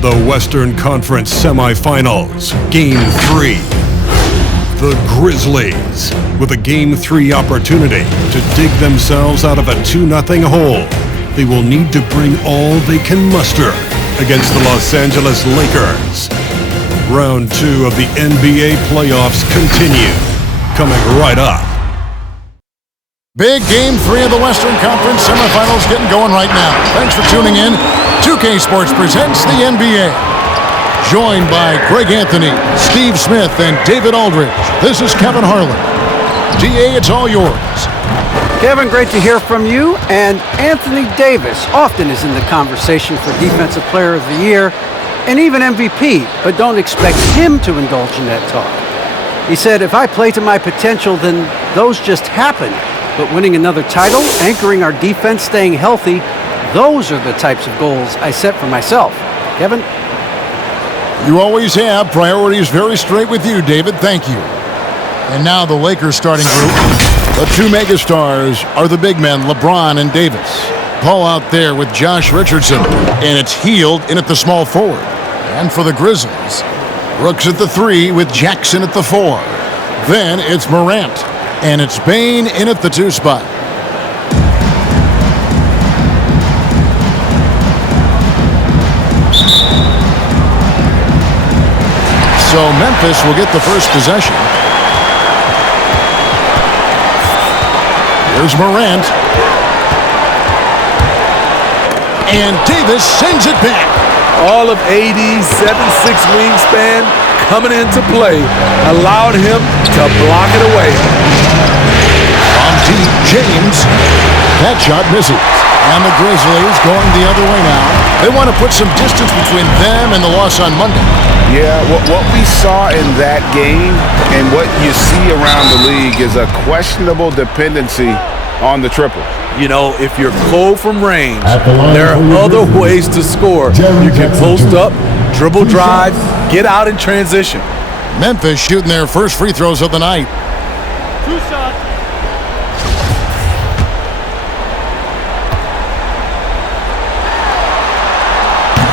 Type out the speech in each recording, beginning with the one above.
The Western Conference Semifinals, Game 3. The Grizzlies, with a Game 3 opportunity to dig themselves out of a 2-0 hole. They will need to bring all they can muster against the Los Angeles Lakers. Round 2 of the NBA playoffs continue, coming right up. Big Game 3 of the Western Conference Semifinals getting going right now. Thanks for tuning in. 2K Sports presents the NBA. Joined by Greg Anthony, Steve Smith, and David Aldridge. This is Kevin Harlan. DA, it's all yours. Kevin, great to hear from you. And Anthony Davis often is in the conversation for Defensive Player of the Year and even MVP, but don't expect him to indulge in that talk. He said, if I play to my potential, then those just happen. But winning another title, anchoring our defense, staying healthy, those are the types of goals I set for myself. Kevin? You always have. Priorities very straight with you, David. Thank you. And now the Lakers starting group. The two megastars are the big men, LeBron and Davis. Paul out there with Josh Richardson, and it's Hield in at the small forward. And for the Grizzlies, Brooks at the 3 with Jackson at the 4. Then it's Morant, and it's Bane in at the 2 spot. So Memphis will get the first possession. Here's Morant. And Davis sends it back. All of AD's 7'6" wingspan coming into play allowed him to block it away. From deep, James. That shot misses. And the Grizzlies going the other way now. They want to put some distance between them and the loss on Monday. Yeah, what we saw in that game and what you see around the league is a questionable dependency on the triple. You know, if you're cold from range, there are other ways to score. You can post up, dribble drive, get out in transition. Memphis shooting their first free throws of the night. 2 shots.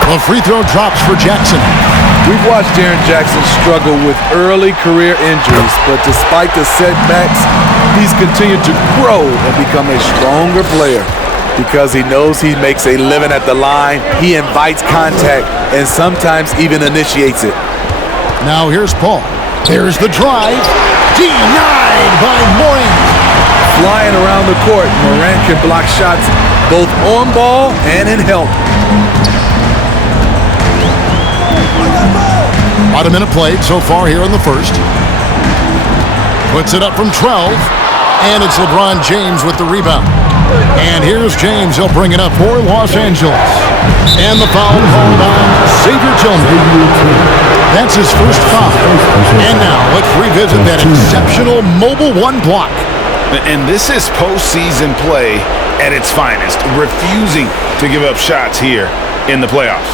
The free throw drops for Jackson. We've watched Jaren Jackson struggle with early career injuries, but despite the setbacks, he's continued to grow and become a stronger player. Because he knows he makes a living at the line, he invites contact and sometimes even initiates it. Now here's Paul. There's the drive. Denied by Morant. Flying around the court, Morant can block shots both on ball and in help. About a minute played so far here in the first. Puts it up from 12. And it's LeBron James with the rebound. And here's James. He'll bring it up for Los Angeles. And the foul called on Xavier Tillman. That's his first foul. And now let's revisit that exceptional mobile 1 block. And this is postseason play at its finest, refusing to give up shots here in the playoffs.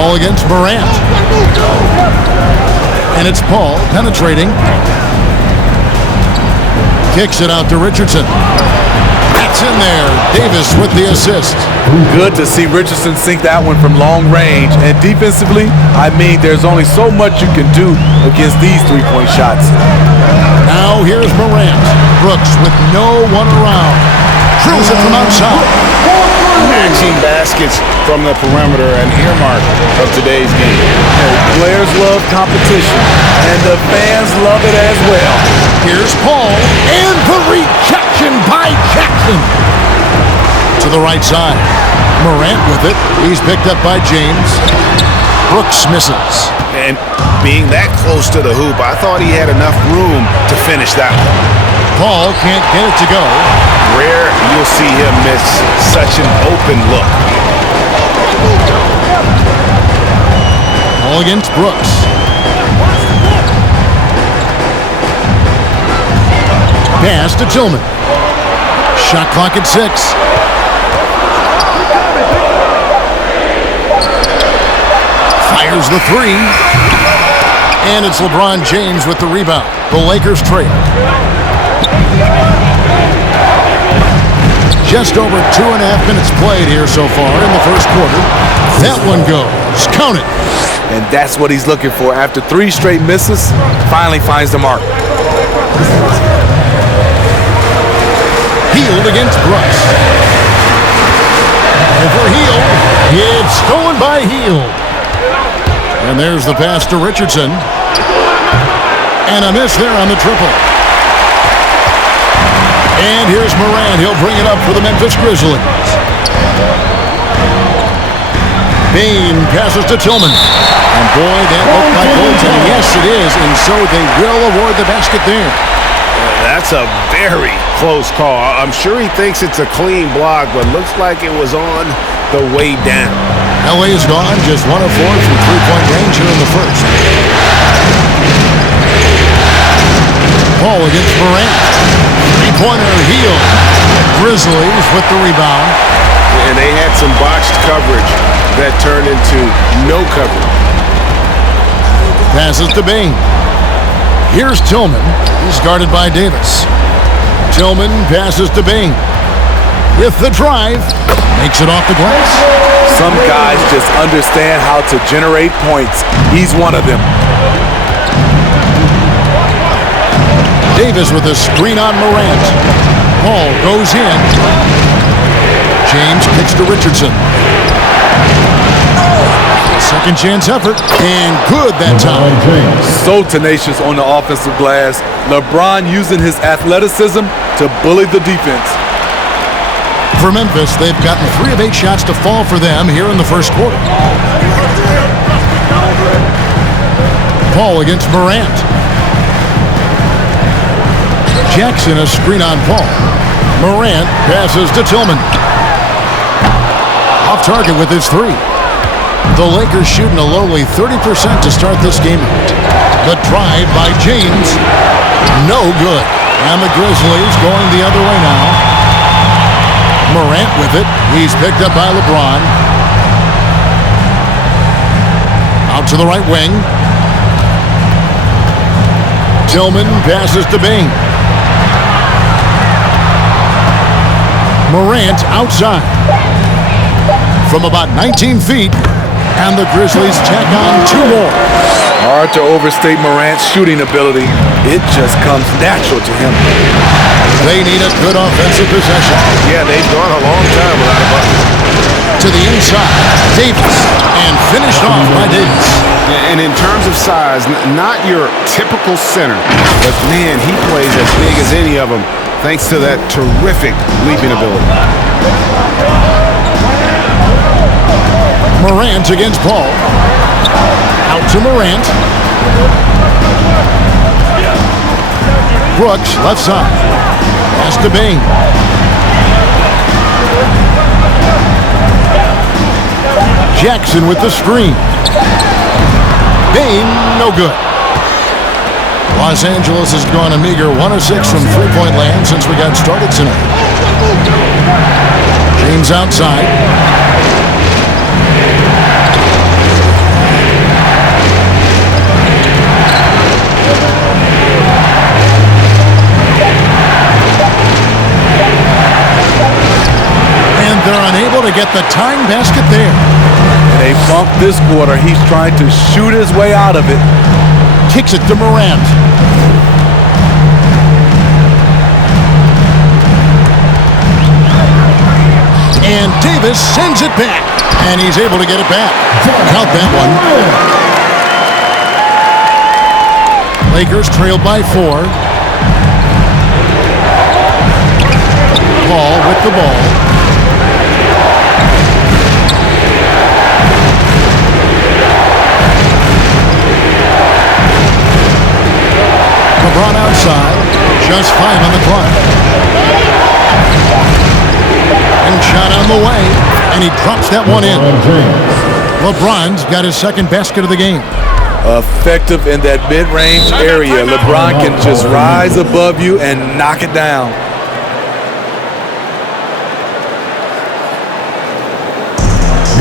Ball against Morant. And it's Paul penetrating. Kicks it out to Richardson. That's in there. Davis with the assist. Good to see Richardson sink that one from long range. And defensively, I mean, there's only so much you can do against these 3-point shots. Now here's Morant. Brooks with no one around. Drills it from outside. Matching baskets from the perimeter, an earmark of today's game. Players love competition, and the fans love it as well. Here's Paul, and the rejection by Jackson. To the right side. Morant with it. He's picked up by James. Brooks misses. And being that close to the hoop, I thought he had enough room to finish that one. Paul can't get it to go. Rare you'll see him miss such an open look. Ball against Brooks. Pass to Tillman. Shot clock at 6. Fires the 3. And it's LeBron James with the rebound. The Lakers trail. Just over 2.5 minutes played here so far in the first quarter. That one goes. Count it. And that's what he's looking for. After 3 straight misses, finally finds the mark. Hield against Bruss. And for Hield, it's stolen by Hield. And there's the pass to Richardson. And a miss there on the triple. And here's Morant. He'll bring it up for the Memphis Grizzlies. Bain passes to Tillman. And boy, that looked like goaltending. Yes, it is. And so they will award the basket there. That's a very close call. I'm sure he thinks it's a clean block, but looks like it was on the way down. LA is gone just 1 of 4 from three-point range here in the first. Paul against Morant. Three-pointer Hield. Grizzlies with the rebound. And they had some botched coverage that turned into no coverage. Passes to Bain. Here's Tillman. He's guarded by Davis. Tillman passes to Bain. With the drive. Makes it off the glass. Some guys just understand how to generate points. He's one of them. Davis with a screen on Morant. Ball goes in. James kicks to Richardson. Second chance effort, and good that time. So tenacious on the offensive glass. LeBron using his athleticism to bully the defense. For Memphis, they've gotten 3 of 8 shots to fall for them here in the first quarter. Paul against Morant. Jackson a screen on Paul. Morant passes to Tillman. Off target with his 3. The Lakers shooting a lowly 30% to start this game out. The drive by James. No good. And the Grizzlies going the other way now. Morant with it. He's picked up by LeBron. Out to the right wing. Tillman passes to Bain. Morant outside. From about 19 feet. And the Grizzlies tack on 2 more. Hard to overstate Morant's shooting ability. It just comes natural to him. They need a good offensive possession. Yeah, they've gone a long time without a bucket. To the inside, Davis. And finished off by Davis. And in terms of size, not your typical center. But man, he plays as big as any of them thanks to that terrific leaping ability. Morant against Paul. Out to Morant. Brooks, left side. Pass to Bain. Jackson with the screen. Bain, no good. Los Angeles has gone a meager 1 of 6 from three-point land since we got started tonight. James outside. They're unable to get the tying basket there. They bumped this quarter. He's trying to shoot his way out of it. Kicks it to Morant. And Davis sends it back. And he's able to get it back. Count that one. Lakers trailed by 4. Paul with the ball. LeBron outside, just 5 on the clock. And shot on the way, and he drops that one in. LeBron's got his second basket of the game. Effective in that mid-range area. LeBron can just rise above you and knock it down.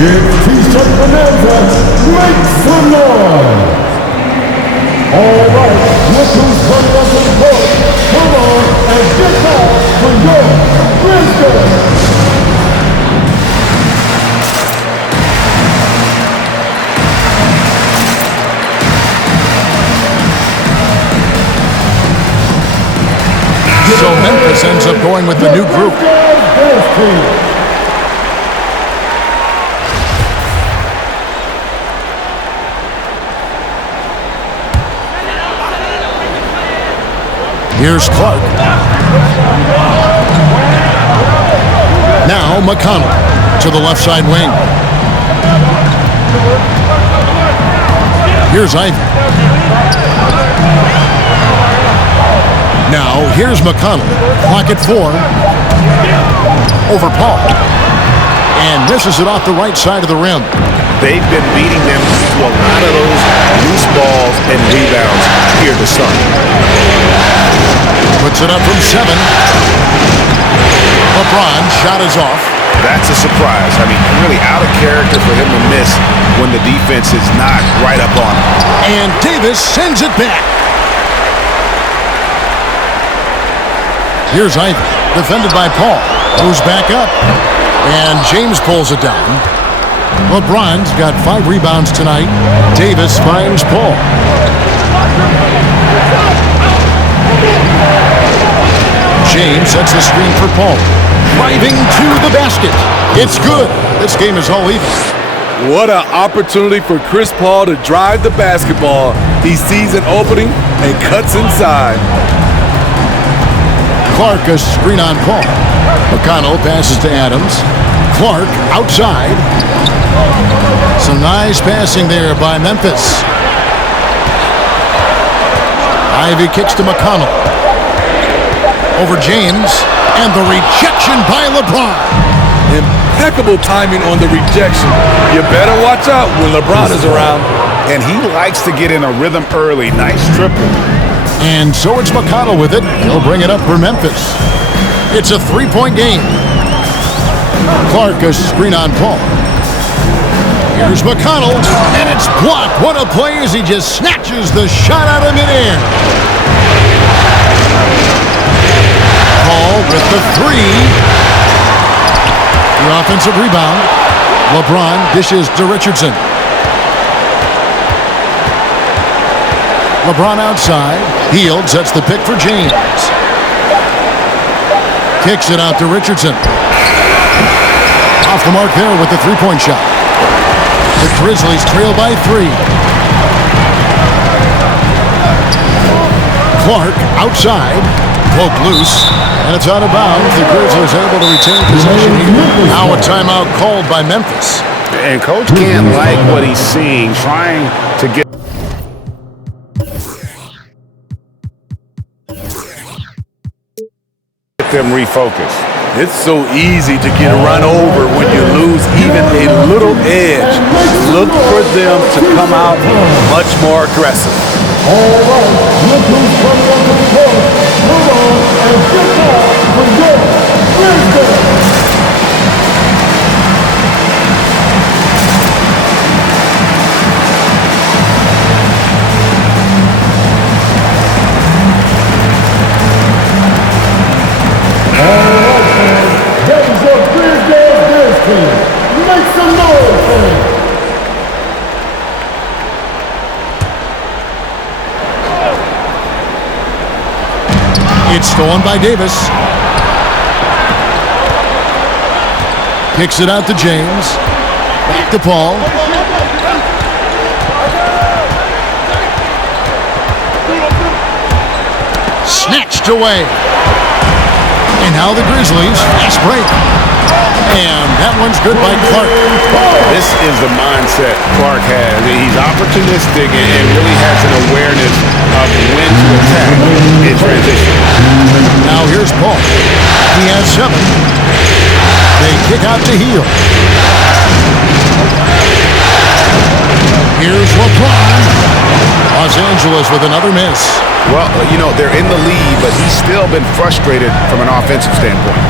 If T-shirt Bonanza, make some noise. All right, look who's coming up to the court. Come on and get down for your Grizzlies. So Memphis ends up going with the new group. Here's Clark. Now McConnell to the left side wing. Here's Ivy. Now here's McConnell. Clock at 4. Over Paul. And misses it off the right side of the rim. They've been beating them to a lot of those loose balls and rebounds here to start. Puts it up from 7. LeBron shot is off. That's a surprise. I mean, really out of character for him to miss when the defense is not right up on him. And Davis sends it back. Here's Ivy, defended by Paul, who's back up. And James pulls it down. LeBron's got 5 rebounds tonight. Davis finds Paul. James sets the screen for Paul. Driving to the basket. It's good. This game is all even. What an opportunity for Chris Paul to drive the basketball. He sees an opening and cuts inside. Clark a screen on Paul. McConnell passes to Adams. Clark outside. Some nice passing there by Memphis. Ivy kicks to McConnell. Over James. And the rejection by LeBron. Impeccable timing on the rejection. You better watch out when LeBron is around. And he likes to get in a rhythm early. Nice triple. And so it's McConnell with it. He'll bring it up for Memphis. It's a 3-point game. Clark a screen on Paul. Here's McConnell, and it's blocked. What a play as he just snatches the shot out of midair. Paul with the 3. The offensive rebound. LeBron dishes to Richardson. LeBron outside. Hield sets the pick for James. Kicks it out to Richardson. Off the mark there with the 3-point shot. The Grizzlies trail by 3. Clark outside. Poke loose. And it's out of bounds. The Grizzlies able to retain possession here. Now a timeout called by Memphis. And coach can't like what he's seeing, trying to get them refocused. It's so easy to get run over when you lose even a little edge. Look for them to come out much more aggressive. All right, look who's coming up to the court. Come on and get down for your Grizzlies. Make some noise, fans. It's stolen by Davis. Kicks it out to James. Back to Paul. Snatched away. And now the Grizzlies fast break. And that one's good by Clark. This is the mindset Clark has. He's opportunistic and really has an awareness of when to attack in transition. Now here's Paul. He has 7. They kick out to Hield. Here's LeBron. Los Angeles with another miss. Well, you know, they're in the lead, but he's still been frustrated from an offensive standpoint.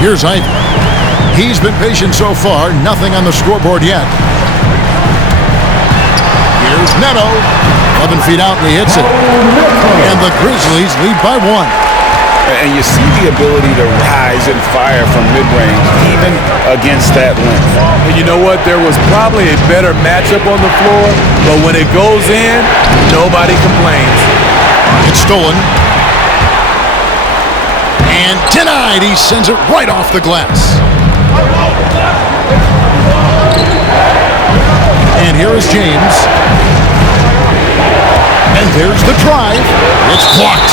Here's Ivy. He's been patient so far. Nothing on the scoreboard yet. Neto. 11 feet out, and he hits it. And the Grizzlies lead by 1. And you see the ability to rise and fire from mid-range, even against that length. And you know what? There was probably a better matchup on the floor, but when it goes in, nobody complains. It's stolen. And denied. He sends it right off the glass. And here is James. And there's the drive. It's blocked.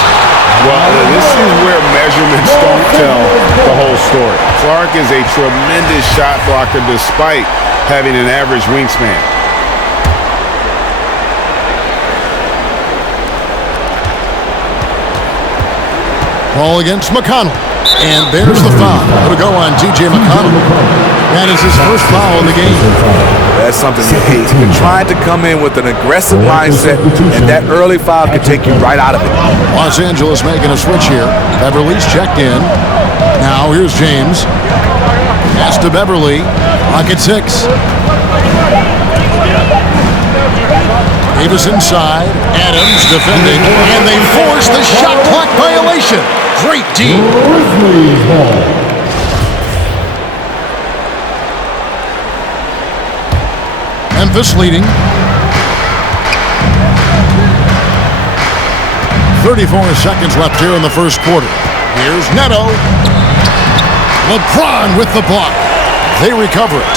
Well, this is where measurements don't tell the whole story. Clark is a tremendous shot blocker despite having an average wingspan. Ball against McConnell. And there's the foul. It'll go on T.J. McConnell. That is his first foul in the game. That's something you hate. You're trying to come in with an aggressive mindset, and that early foul can take you right out of it. Los Angeles making a switch here. Beverly's checked in. Now here's James. Pass to Beverly. Pocket 6. Davis inside. Adams defending. And they force the shot clock violation. Great D. Memphis leading. 34 seconds left here in the first quarter. Here's Neto. LeBron with the block. They recover it.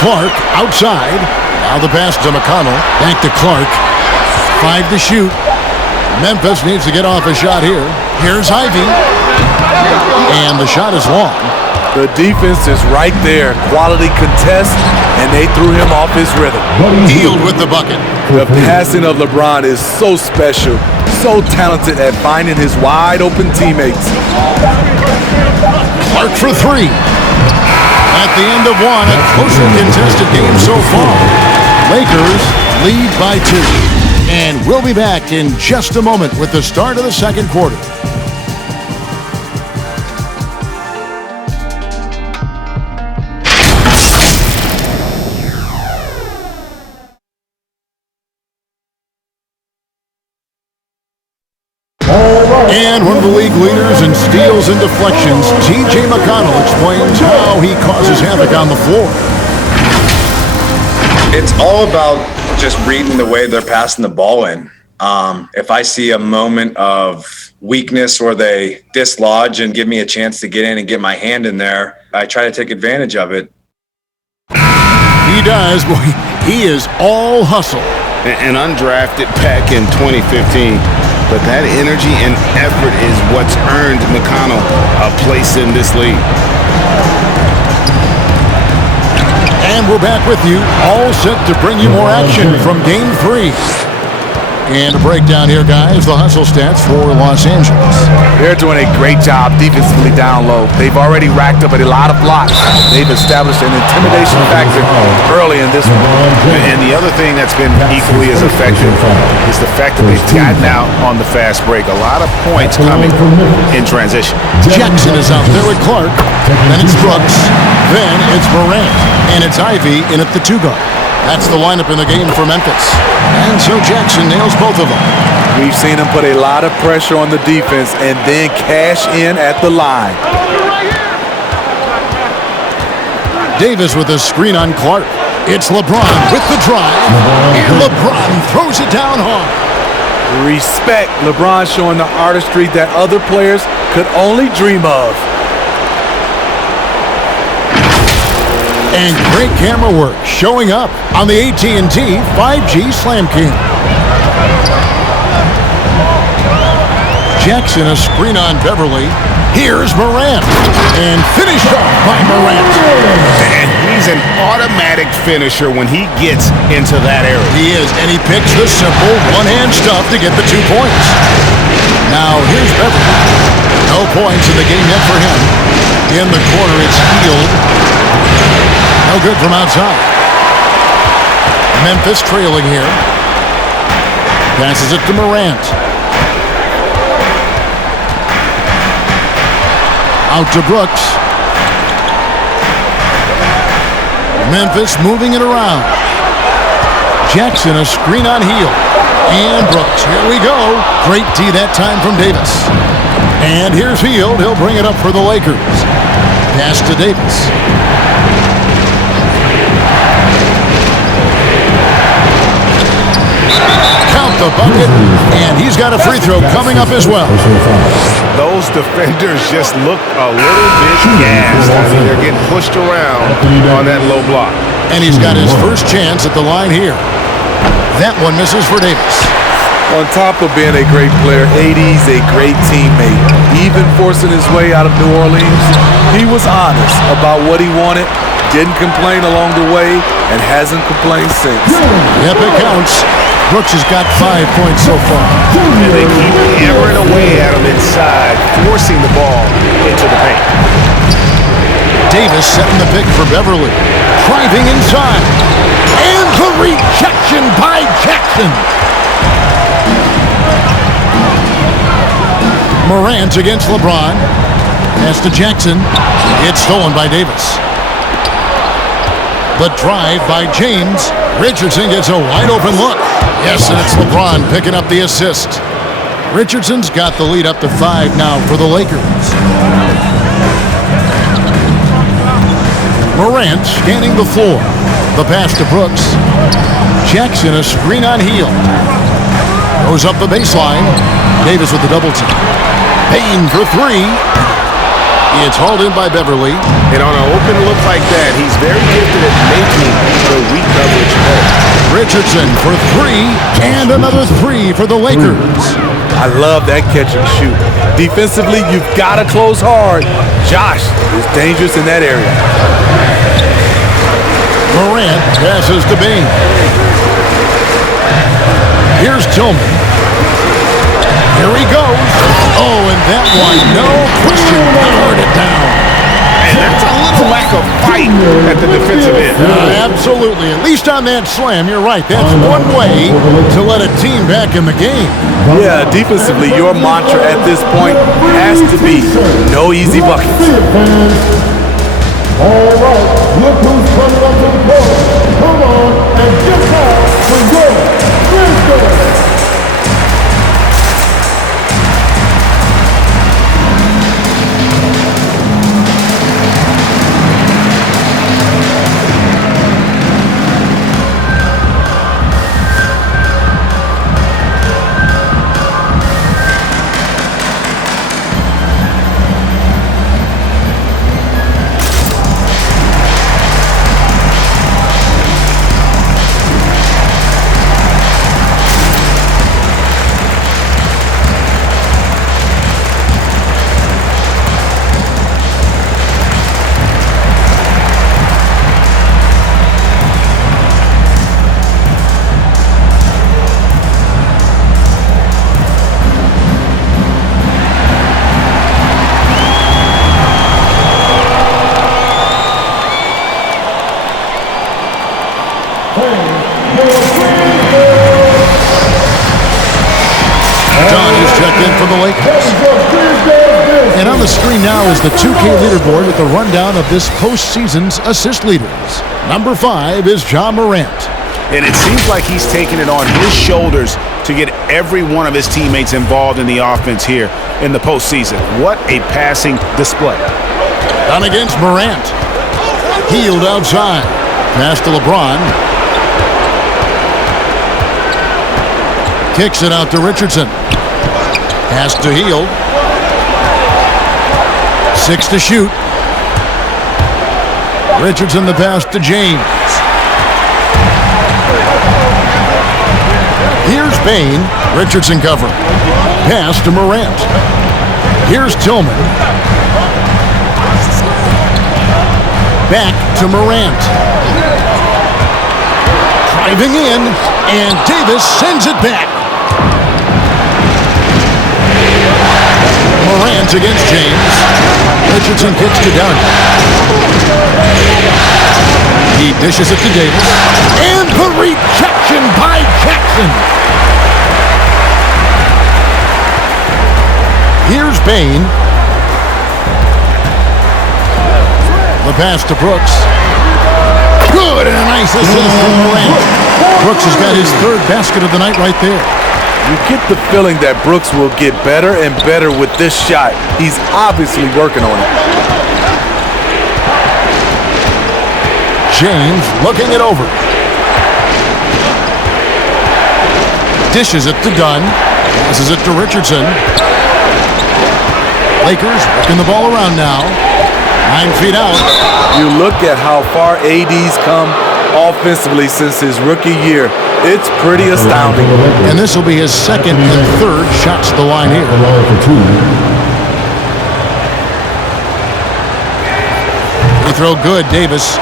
Clark outside. Now the pass to McConnell. Back to Clark. 5 to shoot. Memphis needs to get off a shot here. Here's Ivy. And the shot is long. The defense is right there. Quality contest, and they threw him off his rhythm. Healed with the bucket. The passing of LeBron is so special, so talented at finding his wide-open teammates. Clark for 3. At the end of 1, a closely contested game so far. Lakers lead by 2. And we'll be back in just a moment with the start of the second quarter. And one of the league leaders in steals and deflections, T.J. McConnell explains how he causes havoc on the floor. It's all about just reading the way they're passing the ball in. If I see a moment of weakness or they dislodge and give me a chance to get in and get my hand in there, I try to take advantage of it. He does. Boy, he is all hustle. An undrafted pack in 2015. But that energy and effort is what's earned McConnell a place in this league. And we're back with you, all set to bring you more action from Game 3. And a breakdown here, guys, the hustle stats for Los Angeles. They're doing a great job defensively down low. They've already racked up a lot of blocks. They've established an intimidation factor early in this one. And the other thing that's been equally as effective is the fact that they've gotten out on the fast break. A lot of points coming in transition. Jackson is out there with Clark. Then it's Brooks. Then it's Morant. And it's Ivy in at the 2 guard. That's the lineup in the game for Memphis. And so Jackson nails both of them. We've seen him put a lot of pressure on the defense and then cash in at the line. Davis with a screen on Clark. It's LeBron with the drive. And LeBron throws it down hard. Respect. LeBron showing the artistry that other players could only dream of. And great camera work showing up on the AT&T 5G Slam Cam. Jackson a screen on Beverly. Here's Morant. And finished off by Morant. And he's an automatic finisher when he gets into that area. He is, and he picks the simple one-hand stuff to get the 2 points. Now here's Beverly. No points in the game yet for him. In the corner, it's Healed. No good from outside. Memphis trailing here. Passes it to Morant. Out to Brooks. Memphis moving it around. Jackson, a screen on heel. And Brooks, here we go. Great D that time from Davis. And here's Hield. He'll bring it up for the Lakers. Pass to Davis. Count the bucket. And he's got a free throw coming up as well. Those defenders just look a little bit gassed. I mean, they're getting pushed around on that low block. And he's got his first chance at the line here. That one misses for Davis. On top of being a great player, AD's a great teammate. Even forcing his way out of New Orleans, he was honest about what he wanted, didn't complain along the way, and hasn't complained since. Yep, it counts. Brooks has got 5 points so far. And they keep hammering away at him inside, forcing the ball into the paint. Davis setting the pick for Beverly. Driving inside. And the rejection by Jackson. Morant against LeBron. Pass to Jackson. It's stolen by Davis. The drive by James. Richardson gets a wide open look. Yes, and it's LeBron picking up the assist. Richardson's got the lead up to 5 now for the Lakers. Morant scanning the floor. The pass to Brooks. Jackson, a screen on heel. Goes up the baseline. Davis with the double team. Payne for 3. It's hauled in by Beverly. And on an open look like that, he's very gifted at making the weak coverage play. Richardson for 3. And another 3 for the Lakers. I love that catch and shoot. Defensively, you've got to close hard. Josh is dangerous in that area. Morant passes to Bain. Here's Tillman. Here he goes. Oh, and that one, no question, powered it down. And that's a little lack of fight at the defensive end. Absolutely. At least on that slam, you're right. That's one way to let a team back in the game. Yeah, defensively, your mantra at this point has to be no easy buckets. All right, look who's coming up to the court. Come on and get out for your Grizzlies. For the Lakers. And on the screen now is the 2K leaderboard with the rundown of this postseason's assist leaders. Number 5 is Ja Morant. And it seems like he's taking it on his shoulders to get every one of his teammates involved in the offense here in the postseason. What a passing display. Down against Morant. Hield outside. Pass to LeBron. Kicks it out to Richardson. Pass to Hield. 6 to shoot. Richardson the pass to James. Here's Payne. Richardson covering. Pass to Morant. Here's Tillman. Back to Morant. Driving in, and Davis sends it back. Morant against James. Richardson kicks to Dunn. He dishes it to Davis. And the rejection by Jackson. Here's Payne. The pass to Brooks. Good, and a nice assist from Morant. Brooks has got his third basket of the night right there. You get the feeling that Brooks will get better and better with this shot. He's obviously working on it. James looking it over. Dishes it to Dunn. Passes it to Richardson. Lakers working the ball around now. 9 feet out. You look at how far AD's come offensively since his rookie year. It's pretty astounding. And this will be his second and third shots at the line here. Free throw good, Davis.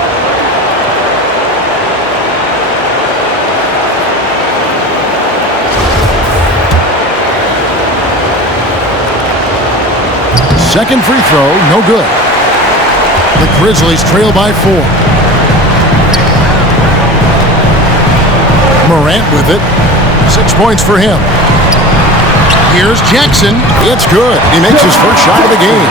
Second free throw, no good. The Grizzlies trail by 4. Morant with it. 6 points for him. Here's Jackson. It's good. He makes his first shot of the game.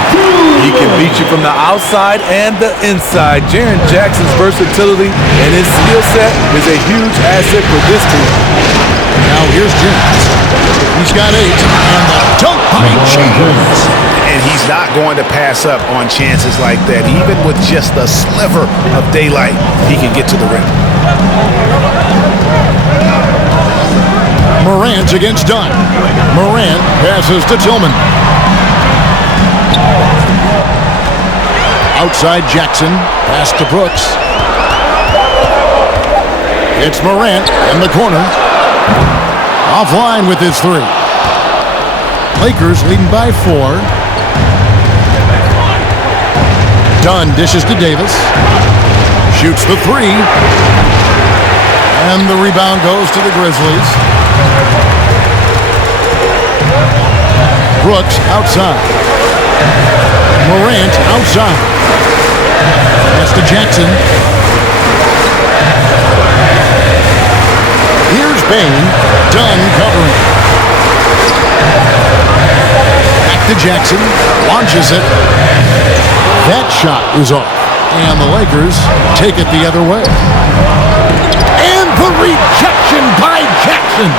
He can beat you from the outside and the inside. Jaren Jackson's versatility and his skill set is a huge asset for this team. Now here's James. He's got 8. And the dunk by James. And he's not going to pass up on chances like that. Even with just a sliver of daylight, he can get to the rim. Morant against Dunn. Morant passes to Tillman. Outside Jackson. Pass to Brooks. It's Morant in the corner. Offline with his 3. Lakers leading by 4. Dunn dishes to Davis. Shoots the 3. And the rebound goes to the Grizzlies. Brooks outside. Morant outside. Pass to Jackson. Here's Bain. Dunn covering. Back to Jackson. Launches it. That shot is off. And the Lakers take it the other way. And the rejection by Jackson.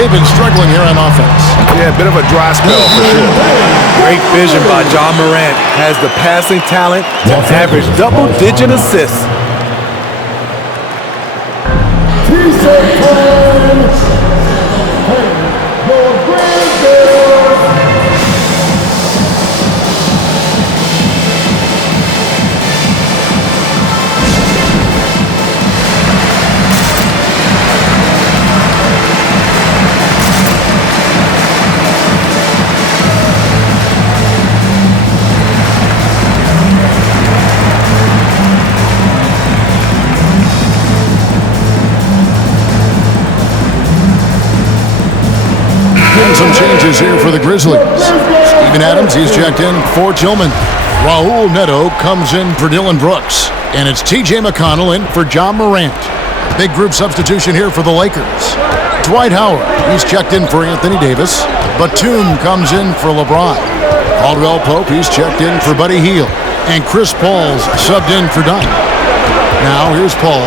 They've been struggling here on offense. Yeah, a bit of a dry spell for sure. Great vision by John Morant. Has the passing talent to average double-digit assists. Some changes here for the Grizzlies. Steven Adams, he's checked in for Tillman. Raul Neto comes in for Dylan Brooks. And it's T.J. McConnell in for John Morant. Big group substitution here for the Lakers. Dwight Howard, he's checked in for Anthony Davis. Batum comes in for LeBron. Caldwell Pope, he's checked in for Buddy Hield. And Chris Paul's subbed in for Dunn. Now here's Paul.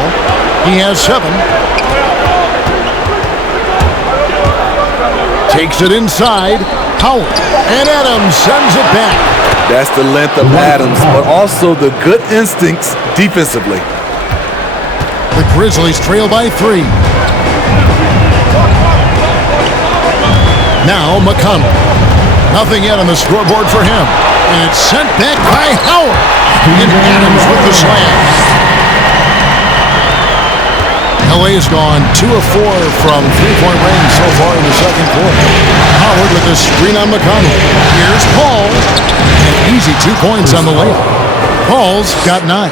He has 7. Takes it inside. Howard. And Adams sends it back. That's the length of Adams, but also the good instincts defensively. The Grizzlies trail by 3. Now McConnell. Nothing yet on the scoreboard for him. And it's sent back by Howard. And Adams with the slam. LA's gone 2 of 4 from three-point range so far in the second quarter. Howard with a screen on McConnell. Here's Paul. An easy 2 points on the layup. Paul's got 9.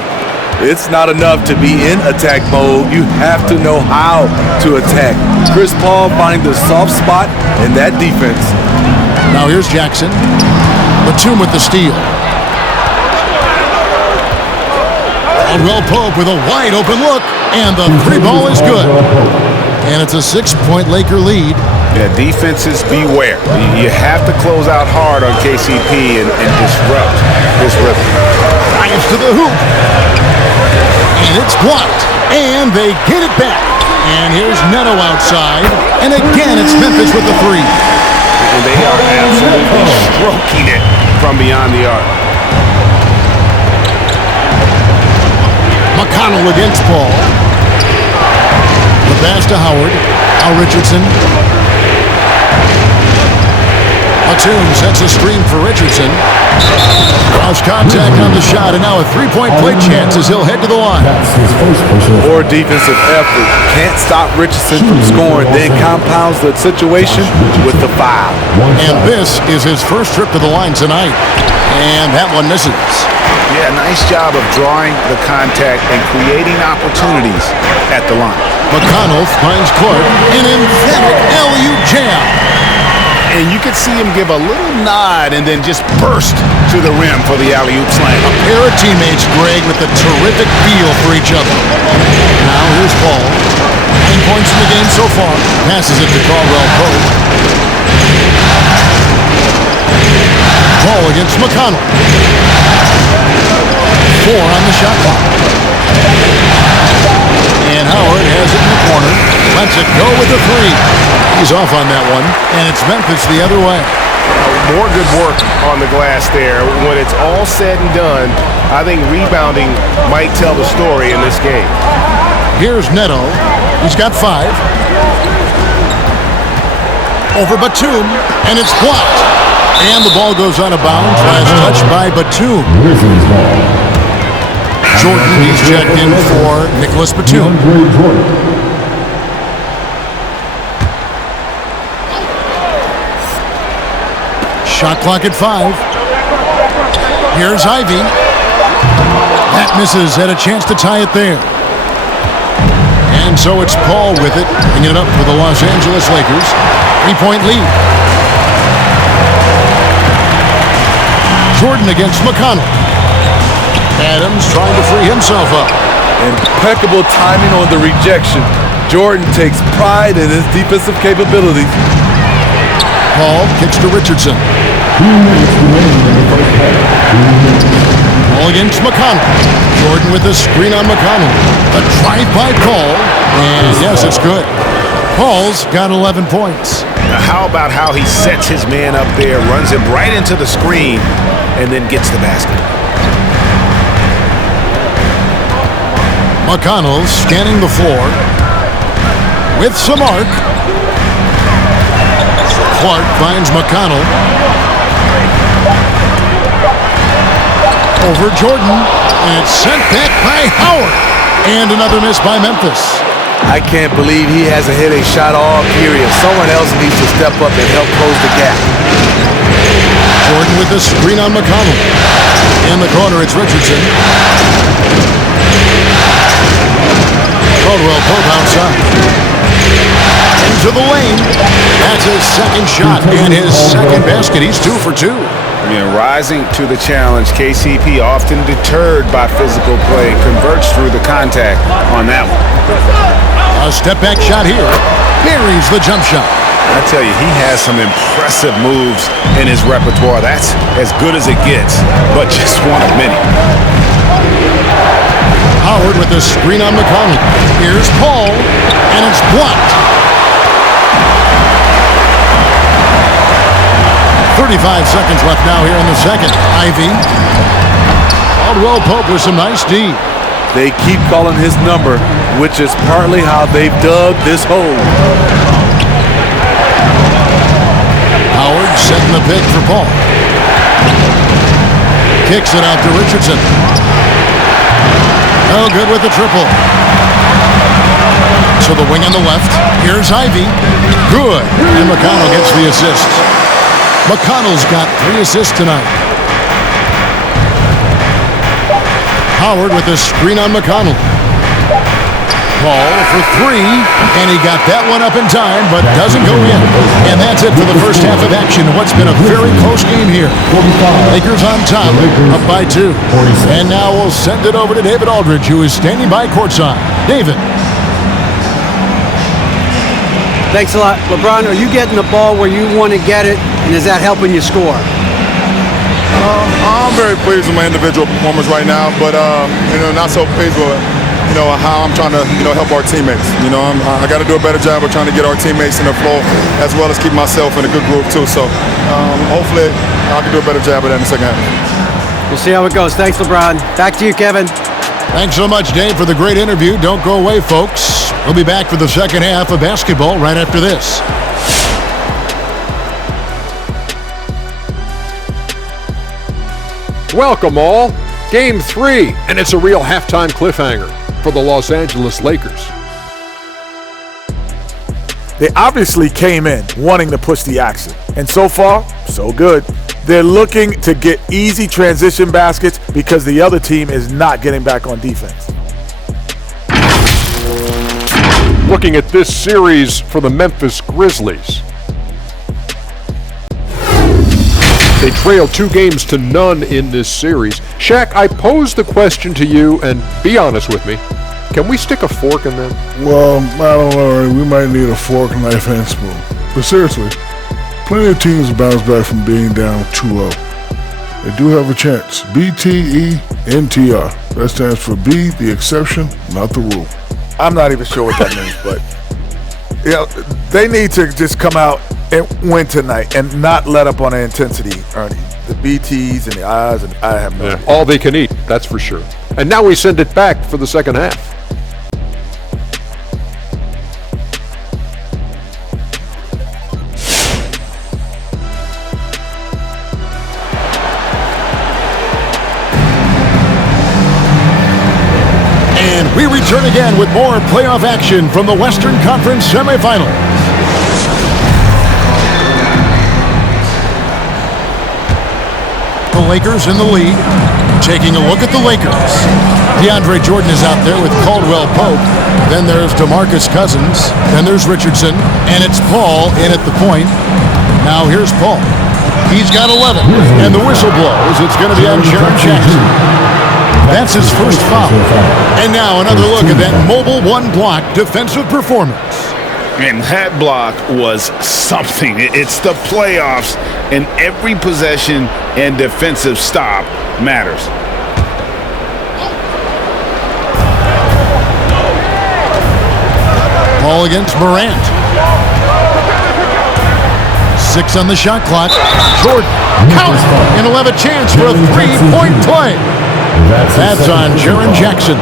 It's not enough to be in attack mode. You have to know how to attack. Chris Paul finding the soft spot in that defense. Now here's Jackson. Batum with the steal. Caldwell Pope with a wide open look. And the 3 ball is good. And it's a 6-point Laker lead. Yeah, defenses beware. You have to close out hard on KCP and disrupt his rhythm. Drives to the hoop. And it's blocked. And they get it back. And here's Neto outside. And again, it's Memphis with the three. And they are absolutely stroking it from beyond the arc. McConnell against Paul. The pass to Howard. Now Richardson. Batum sets a screen for Richardson. Cross contact on the shot, and now a three-point play chance as he'll head to the line. Poor defensive effort. Can't stop Richardson from scoring, then compounds the situation with the foul. And this is his first trip to the line tonight. And that one misses. Yeah, nice job of drawing the contact and creating opportunities at the line. McConnell finds Clark, an emphatic LU jam. And you could see him give a little nod and then just burst to the rim for the alley-oop slam. A pair of teammates, Greg, with a terrific feel for each other. Now here's Paul. 9 points in the game so far. Passes it to Caldwell Pope. Paul against McConnell. 4 on the shot clock. And Howard has it in the corner. Lets it go with the three. He's off on that one. And it's Memphis the other way. More good work on the glass there. When it's all said and done, I think rebounding might tell the story in this game. Here's Neto. He's got 5. Over Batum. And it's blocked. And the ball goes out of bounds. Last touch by Batum. Jordan, he's checked in for Nicholas Batum. Shot clock at 5. Here's Ivy. That misses. Had a chance to tie it there. And so it's Paul with it, bringing it up for the Los Angeles Lakers. 3-point lead. Jordan against McConnell. Adams trying to free himself up. Impeccable timing on the rejection. Jordan takes pride in his defensive capabilities. Paul kicks to Richardson. Paul against McConnell. Jordan with the screen on McConnell. A drive by Paul. And yes, it's good. Paul's got 11 points. Now how about how he sets his man up there, runs him right into the screen, and then gets the basket. McConnell scanning the floor with some arc. Clark finds McConnell. Over Jordan, and it's sent back by Howard. And another miss by Memphis. I can't believe he hasn't hit a shot all period. Someone else needs to step up and help close the gap. Jordan with the screen on McConnell. In the corner, it's Richardson. Caldwell Pope outside. Into the lane. That's his second shot and his second basket. He's 2 for 2. Rising to the challenge, KCP often deterred by physical play, converts through the contact on that one. A step-back shot here. Buries the jump shot. I tell you, he has some impressive moves in his repertoire. That's as good as it gets, but just one of many. Howard with the screen on McConnell. Here's Paul, and it's blocked. 35 seconds left now here in the second. Ivy. Caldwell Pope with some nice D. They keep calling his number, which is partly how they've dug this hole. Howard setting the pick for Paul. Kicks it out to Richardson. Oh, good with the triple. To the wing on the left. Here's Ivy. Good. And McConnell gets the assist. McConnell's got 3 assists tonight. Howard with the screen on McConnell. Paul for 3, and he got that one up in time, but doesn't go in. And that's it for the first half of action. What's been a very close game here. Lakers on top, up by 2. And now we'll send it over to David Aldridge, who is standing by courtside. David. Thanks a lot. LeBron, are you getting the ball where you want to get it, and is that helping you score? I'm very pleased with my individual performance right now, but not so pleased with how I'm trying to, help our teammates. I got to do a better job of trying to get our teammates in the flow as well as keep myself in a good groove too. So hopefully I can do a better job of that in the second half. We'll see how it goes. Thanks, LeBron. Back to you, Kevin. Thanks so much, Dave, for the great interview. Don't go away, folks. We'll be back for the second half of basketball right after this. Welcome all. Game 3, and it's a real halftime cliffhanger for the Los Angeles Lakers. They obviously came in wanting to push the action, and so far, so good. They're looking to get easy transition baskets because the other team is not getting back on defense. Looking at this series for the Memphis Grizzlies. They trail 2-0 in this series. Shaq, I pose the question to you, and be honest with me. Can we stick a fork in them? Well, I don't know. We might need a fork, knife, and spoon. But seriously, plenty of teams bounce back from being down 2-0. They do have a chance. BTENTR. That stands for be the exception, not the rule. I'm not even sure what that means, but they need to just come out and win tonight and not let up on the intensity, Ernie. The BTs and the I's, and I have no idea. All they can eat, that's for sure. And now we send it back for the second half. And we return again with more playoff action from the Western Conference semifinals. The Lakers in the lead. Taking a look at the Lakers. DeAndre Jordan is out there with Caldwell Pope. Then there's DeMarcus Cousins. Then there's Richardson. And it's Paul in at the point. Now here's Paul. He's got 11. And the whistle blows. It's going to be on Jaren Jackson. That's his first foul. And now another look at that mobile one-block defensive performance. And that block was something. It's the playoffs, and every possession and defensive stop matters. Ball against Morant. 6 on the shot clock. Jordan. Count. And he'll have a chance for a three-point play. That's on Jaren Jackson.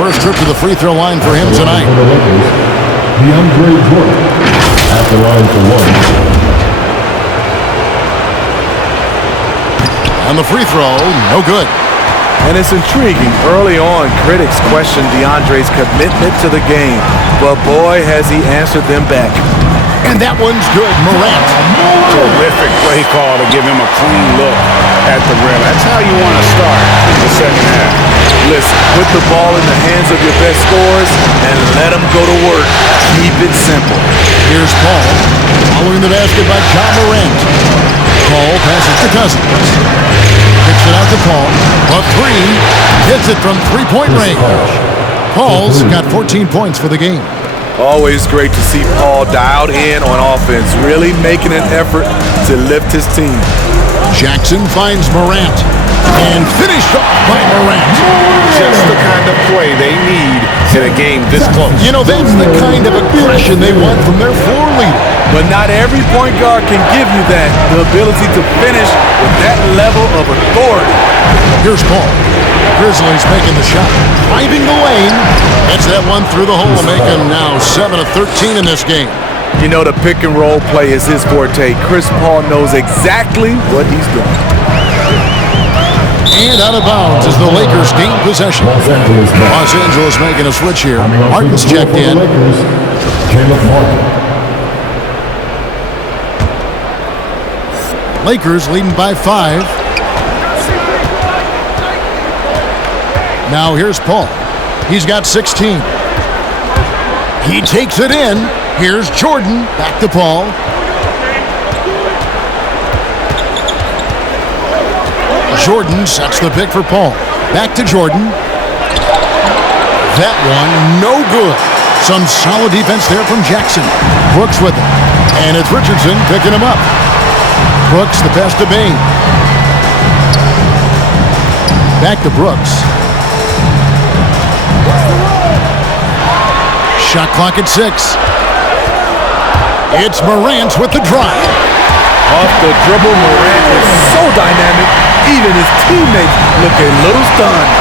First trip to the free throw line for him tonight. DeAndre Jordan at the line for one. On the free throw, no good. And it's intriguing. Early on, critics questioned DeAndre's commitment to the game, but boy, has he answered them back. And that one's good. Morant. Terrific play call to give him a clean look at the rim. That's how you want to start the second half. Listen, put the ball in the hands of your best scorers and let them go to work. Keep it simple. Here's Paul. Following the basket by John Morant. Paul passes to Cousins. Kicks it out to Paul. A three. Hits it from three-point range. Paul's got 14 points for the game. Always great to see Paul dialed in on offense, really making an effort to lift his team. Jackson finds Morant. And finished off by Morant. Just the kind of play they need in a game this close. That's the kind of aggression they want from their floor leader. But not every point guard can give you that, the ability to finish with that level of authority. Here's Paul. Grizzlies making the shot. Driving the lane. Gets that one through the hole, making now 7 of 13 in this game. The pick and roll play is his forte. Chris Paul knows exactly what he's doing. And out of bounds as the Lakers gain possession. Los Angeles making a switch here. Martin's checked in. Lakers leading by 5. Now here's Paul. He's got 16. He takes it in. Here's Jordan. Back to Paul. Jordan sets the pick for Paul. Back to Jordan. That one, no good. Some solid defense there from Jackson. Brooks with it. And it's Richardson picking him up. Brooks, the pass to Bain. Back to Brooks. Shot clock at 6. It's Morant with the drive. Off the dribble, Morant is so dynamic, even his teammates look a little stunned.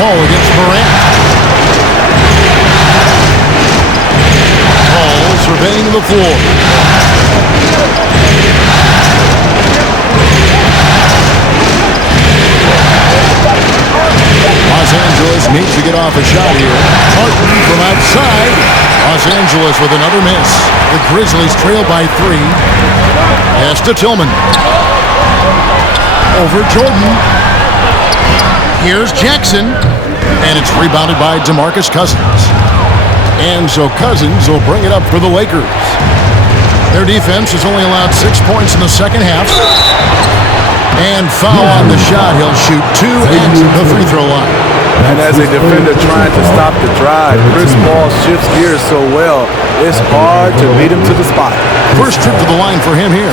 Paul against Morant. Paul surveying the floor. Los Angeles needs to get off a shot here. Martin from outside. Los Angeles with another miss. The Grizzlies trail by 3. Pass to Tillman. Over Jordan. Here's Jackson. And it's rebounded by DeMarcus Cousins. And so Cousins will bring it up for the Lakers. Their defense has only allowed 6 points in the second half. And foul on the shot. He'll shoot 2 at the free throw line. And as a defender trying to stop the drive, Chris Paul shifts gears so well, it's hard to beat him to the spot. First trip to the line for him here.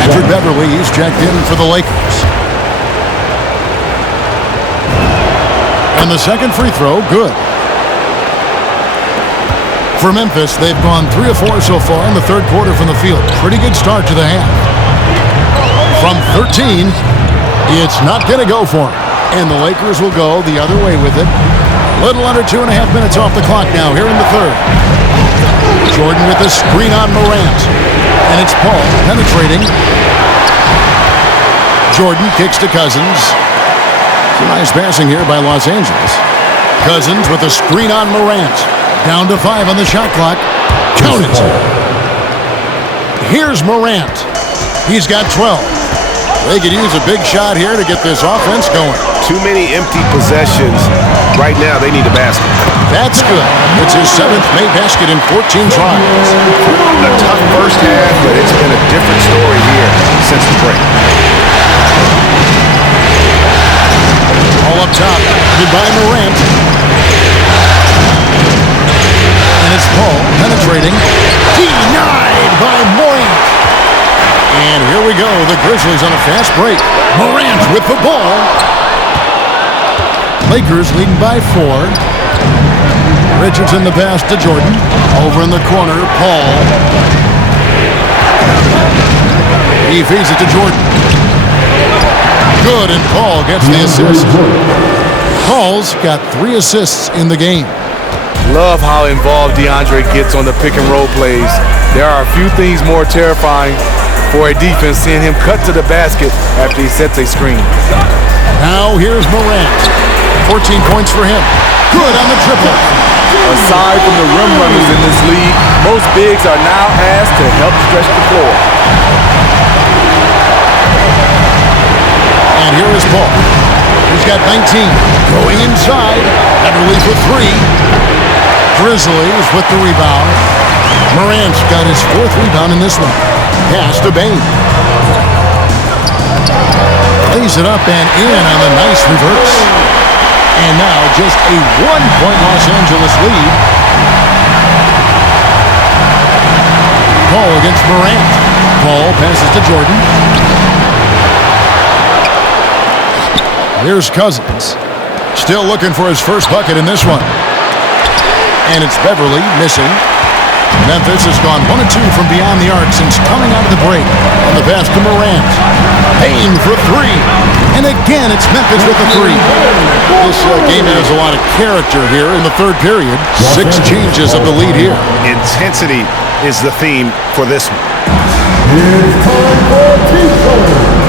Patrick Beverly, he's checked in for the Lakers. And the second free throw, good. For Memphis, they've gone 3 of 4 so far in the third quarter from the field. Pretty good start to the half. From 13, it's not going to go for him. And the Lakers will go the other way with it. A little under 2.5 minutes off the clock now here in the third. Jordan with the screen on Morant. And it's Paul penetrating. Jordan kicks to Cousins. Some nice passing here by Los Angeles. Cousins with a screen on Morant. Down to 5 on the shot clock. Count it. Here's Morant. He's got 12. They could use a big shot here to get this offense going. Too many empty possessions. Right now, they need a basket. That's good. It's his 7th made basket in 14 tries. A tough first half, but it's been a different story here since the break. All up top. Goodbye, Morant. And it's Paul penetrating. Denied by Morant. And here we go. The Grizzlies on a fast break. Morant with the ball. Lakers leading by 4. Richardson the pass to Jordan. Over in the corner, Paul. He feeds it to Jordan. Good, and Paul gets the assist. Paul's got 3 assists in the game. Love how involved DeAndre gets on the pick and roll plays. There are a few things more terrifying for a defense seeing him cut to the basket after he sets a screen. Now here's Morant. 14 points for him. Good on the triple. Aside from the rim runners in this league, most bigs are now asked to help stretch the floor. And here is Paul. He's got 19. Going inside. Beverly for 3. Grizzlies with the rebound. Morant's got his 4th rebound in this one. Pass to Bain. Lays it up and in on the nice reverse. And now just a 1-point Los Angeles lead. Paul against Morant. Paul passes to Jordan. Here's Cousins. Still looking for his first bucket in this one. And it's Beverly missing. Memphis has gone 1 of 2 from beyond the arc since coming out of the break. On the pass to Morant. Bain for 3. And again, it's Memphis with the 3. This game has a lot of character here in the third period. 6 changes of the lead here. Intensity is the theme for this one. It's time for T-Zone.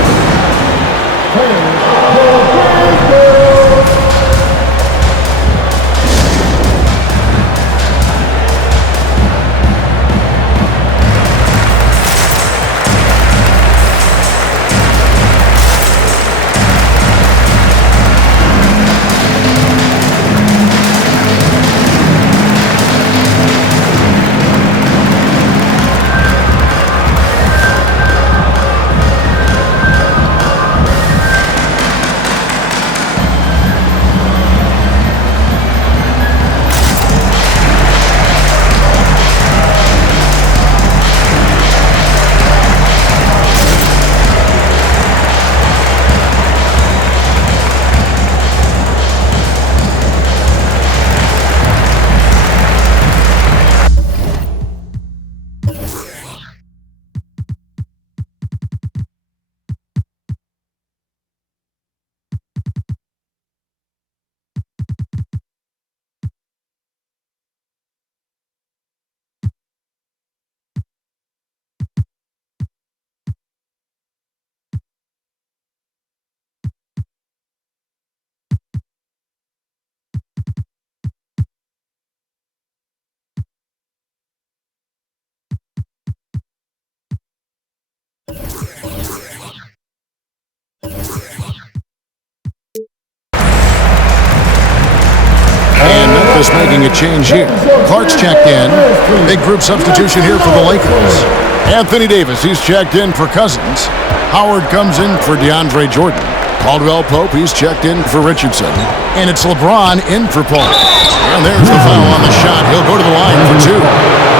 Memphis making a change here. Clark's checked in. Big group substitution here for the Lakers. Anthony Davis, he's checked in for Cousins. Howard comes in for DeAndre Jordan. Caldwell Pope, he's checked in for Richardson. And it's LeBron in for Paul. And there's the foul on the shot. He'll go to the line for two.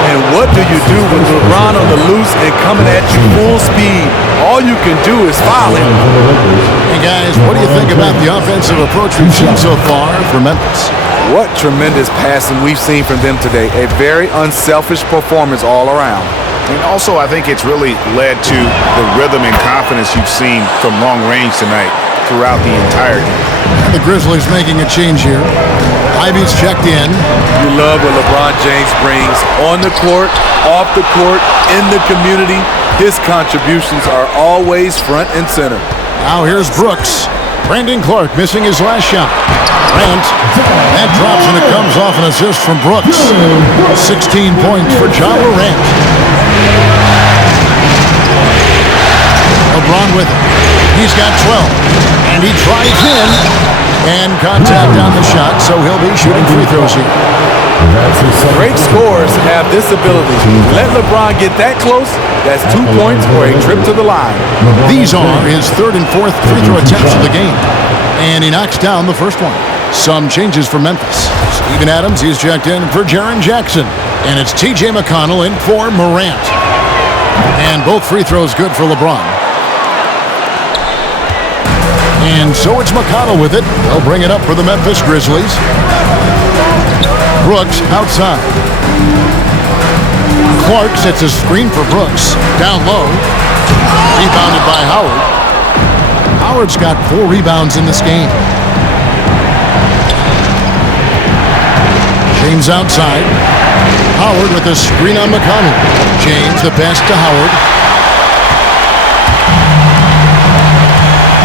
And what do you do with LeBron on the loose and coming at you full speed? All you can do is foul him. Hey guys, what do you think about the offensive approach we've seen so far for Memphis? What tremendous passing we've seen from them today. A very unselfish performance all around. And also, I think it's really led to the rhythm and confidence you've seen from long range tonight throughout the entire game. And the Grizzlies making a change here. Ivy's checked in. You love what LeBron James brings on the court, off the court, in the community. His contributions are always front and center. Now here's Brooks. Brandon Clark missing his last shot. Grant, that drops and it comes off an assist from Brooks. 16 points for Ja Morant. LeBron with it. He's got 12. And he drives in. And contact on the shot, so he'll be shooting free throws here. Great scorers have this ability. Let LeBron get that close, that's 2 points or a trip to the line. These are his third and fourth free throw attempts of the game. And he knocks down the first one. Some changes for Memphis. Steven Adams, he's checked in for Jaren Jackson. And it's T.J. McConnell in for Morant. And both free throws good for LeBron. And so it's McConnell with it. They'll bring it up for the Memphis Grizzlies. Brooks outside. Clark sets a screen for Brooks. Down low. Rebounded by Howard. Howard's got 4 rebounds in this game. James outside. Howard with a screen on McConnell. James the pass to Howard.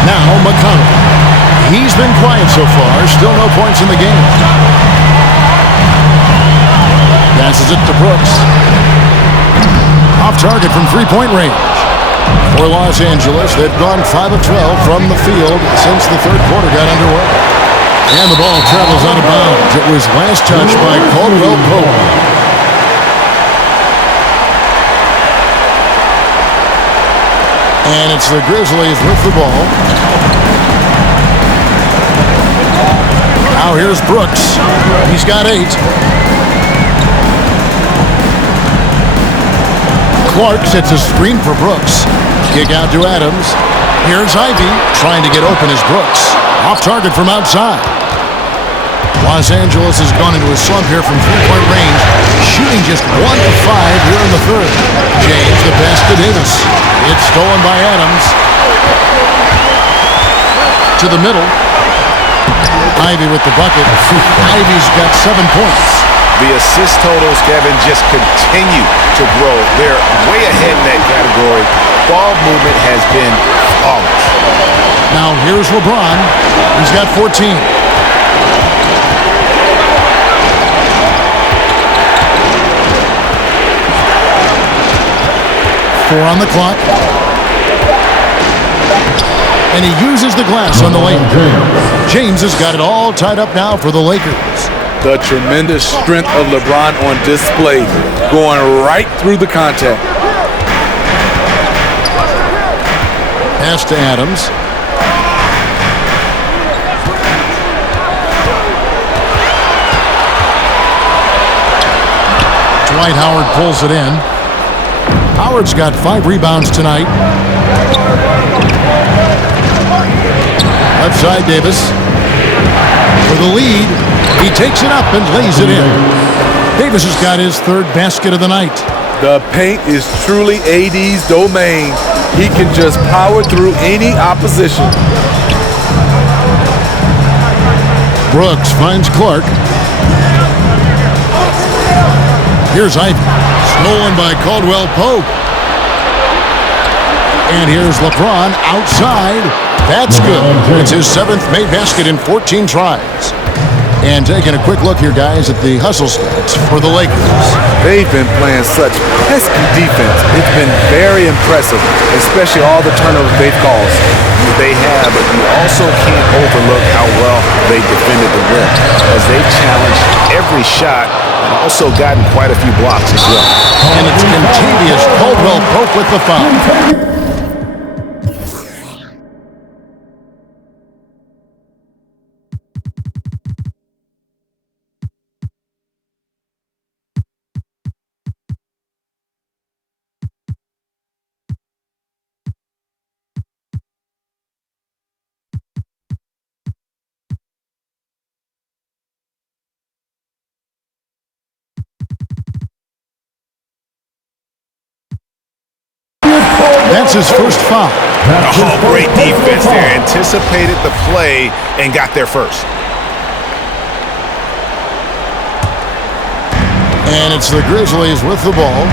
Now McConnell. He's been quiet so far. Still no points in the game. Passes it to Brooks. Off target from three-point range. For Los Angeles, they've gone 5 of 12 from the field since the third quarter got underway. And the ball travels out of bounds. It was last touched by Caldwell Pope. And it's the Grizzlies with the ball. Now here's Brooks. He's got 8. Clark sets a screen for Brooks. Kick out to Adams. Here's Ivy trying to get open as Brooks. Off target from outside. Los Angeles has gone into a slump here from three-point range, shooting just 1 of 5 here in the third. James the pass to Davis. It's stolen by Adams. To the middle. Ivy with the bucket. Ivy's got 7 points. The assist totals, Kevin, just continue to grow. They're way ahead in that category. Ball movement has been flawless. Now here's LeBron. He's got 14. Four on the clock. And he uses the glass on the lane. James has got it all tied up now for the Lakers. The tremendous strength of LeBron on display, going right through the contact. Pass to Adams. Dwight Howard pulls it in. Howard's got 5 rebounds tonight. Left side, Davis. For the lead, he takes it up and lays it in. Davis has got his 3rd basket of the night. The paint is truly AD's domain. He can just power through any opposition. Brooks finds Clark. Here's Ivy. Stolen by Caldwell Pope. And here's LeBron outside. That's good. It's his 7th made basket in 14 tries. And taking a quick look here, guys, at the hustle stats for the Lakers. They've been playing such pesky defense. It's been very impressive, especially all the turnovers they've caused. They have, but you also can't overlook how well they defended the rim, as they've challenged every shot and also gotten quite a few blocks as well. And it's Contavious Caldwell Pope with the foul. That's his first foul. Oh, great defense there. Anticipated the play and got there first. And it's the Grizzlies with the ball,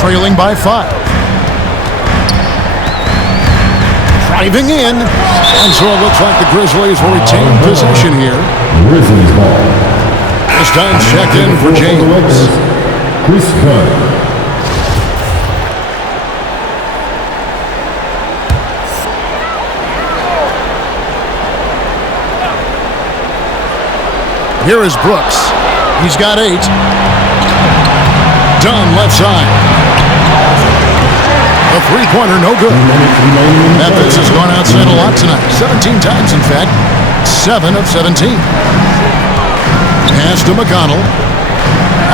trailing by 5. Driving in. And so it looks like the Grizzlies will retain possession here. Grizzlies ball. This time checked in for James. Chris Dunn. Here is Brooks. He's got 8. Dunn left side. A three-pointer, no good. Memphis has gone outside a lot tonight. 17 times, in fact. 7 of 17. Pass to McConnell.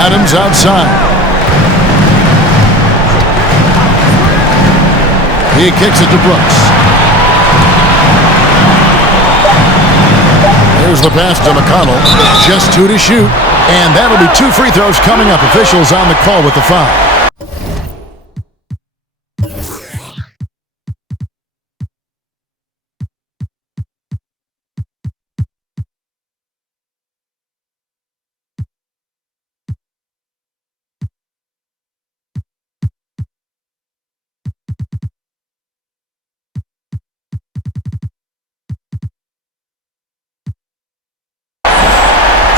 Adams outside. He kicks it to Brooks. Here's the pass to McConnell. Just 2 to shoot. And that'll be 2 free throws coming up. Officials on the call with the foul.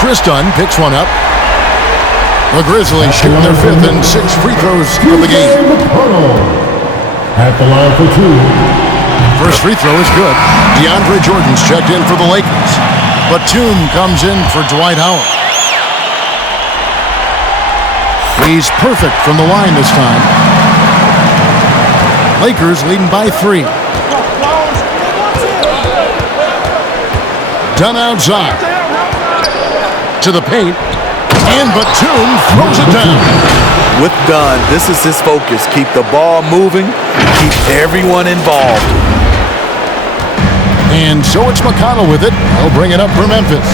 Chris Dunn picks one up. The Grizzlies shooting their 5th and 6th free throws of the game. At the line for 2. First free throw is good. DeAndre Jordan's checked in for the Lakers. Batum comes in for Dwight Howard. He's perfect from the line this time. Lakers leading by 3. Dunn outside. To the paint, and Batum throws it down. With Dunn, this is his focus. Keep the ball moving, keep everyone involved. And so it's McConnell with it. He'll bring it up for Memphis.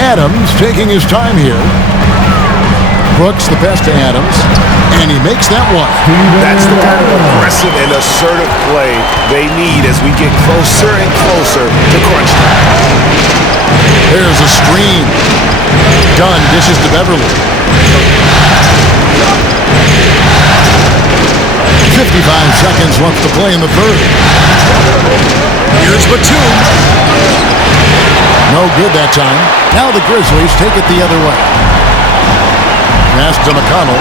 Adams taking his time here. Brooks the pass to Adams, and he makes that one. That's the kind of aggressive and assertive play they need as we get closer and closer to crunch time. There's a screen. Dunn dishes to Beverly. 55 seconds left to play in the third. Here's Batum. No good that time. Now the Grizzlies take it the other way. Pass to McConnell.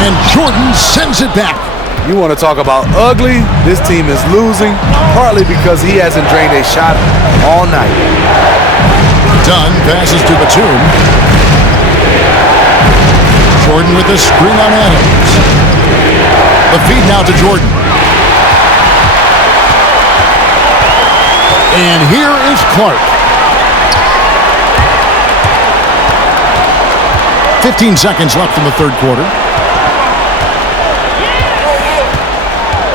And Jordan sends it back. You want to talk about ugly? This team is losing, partly because he hasn't drained a shot all night. Dunn passes to Batum. Jordan with the screen on Adams. The feed now to Jordan. And here is Clark. 15 seconds left in the third quarter.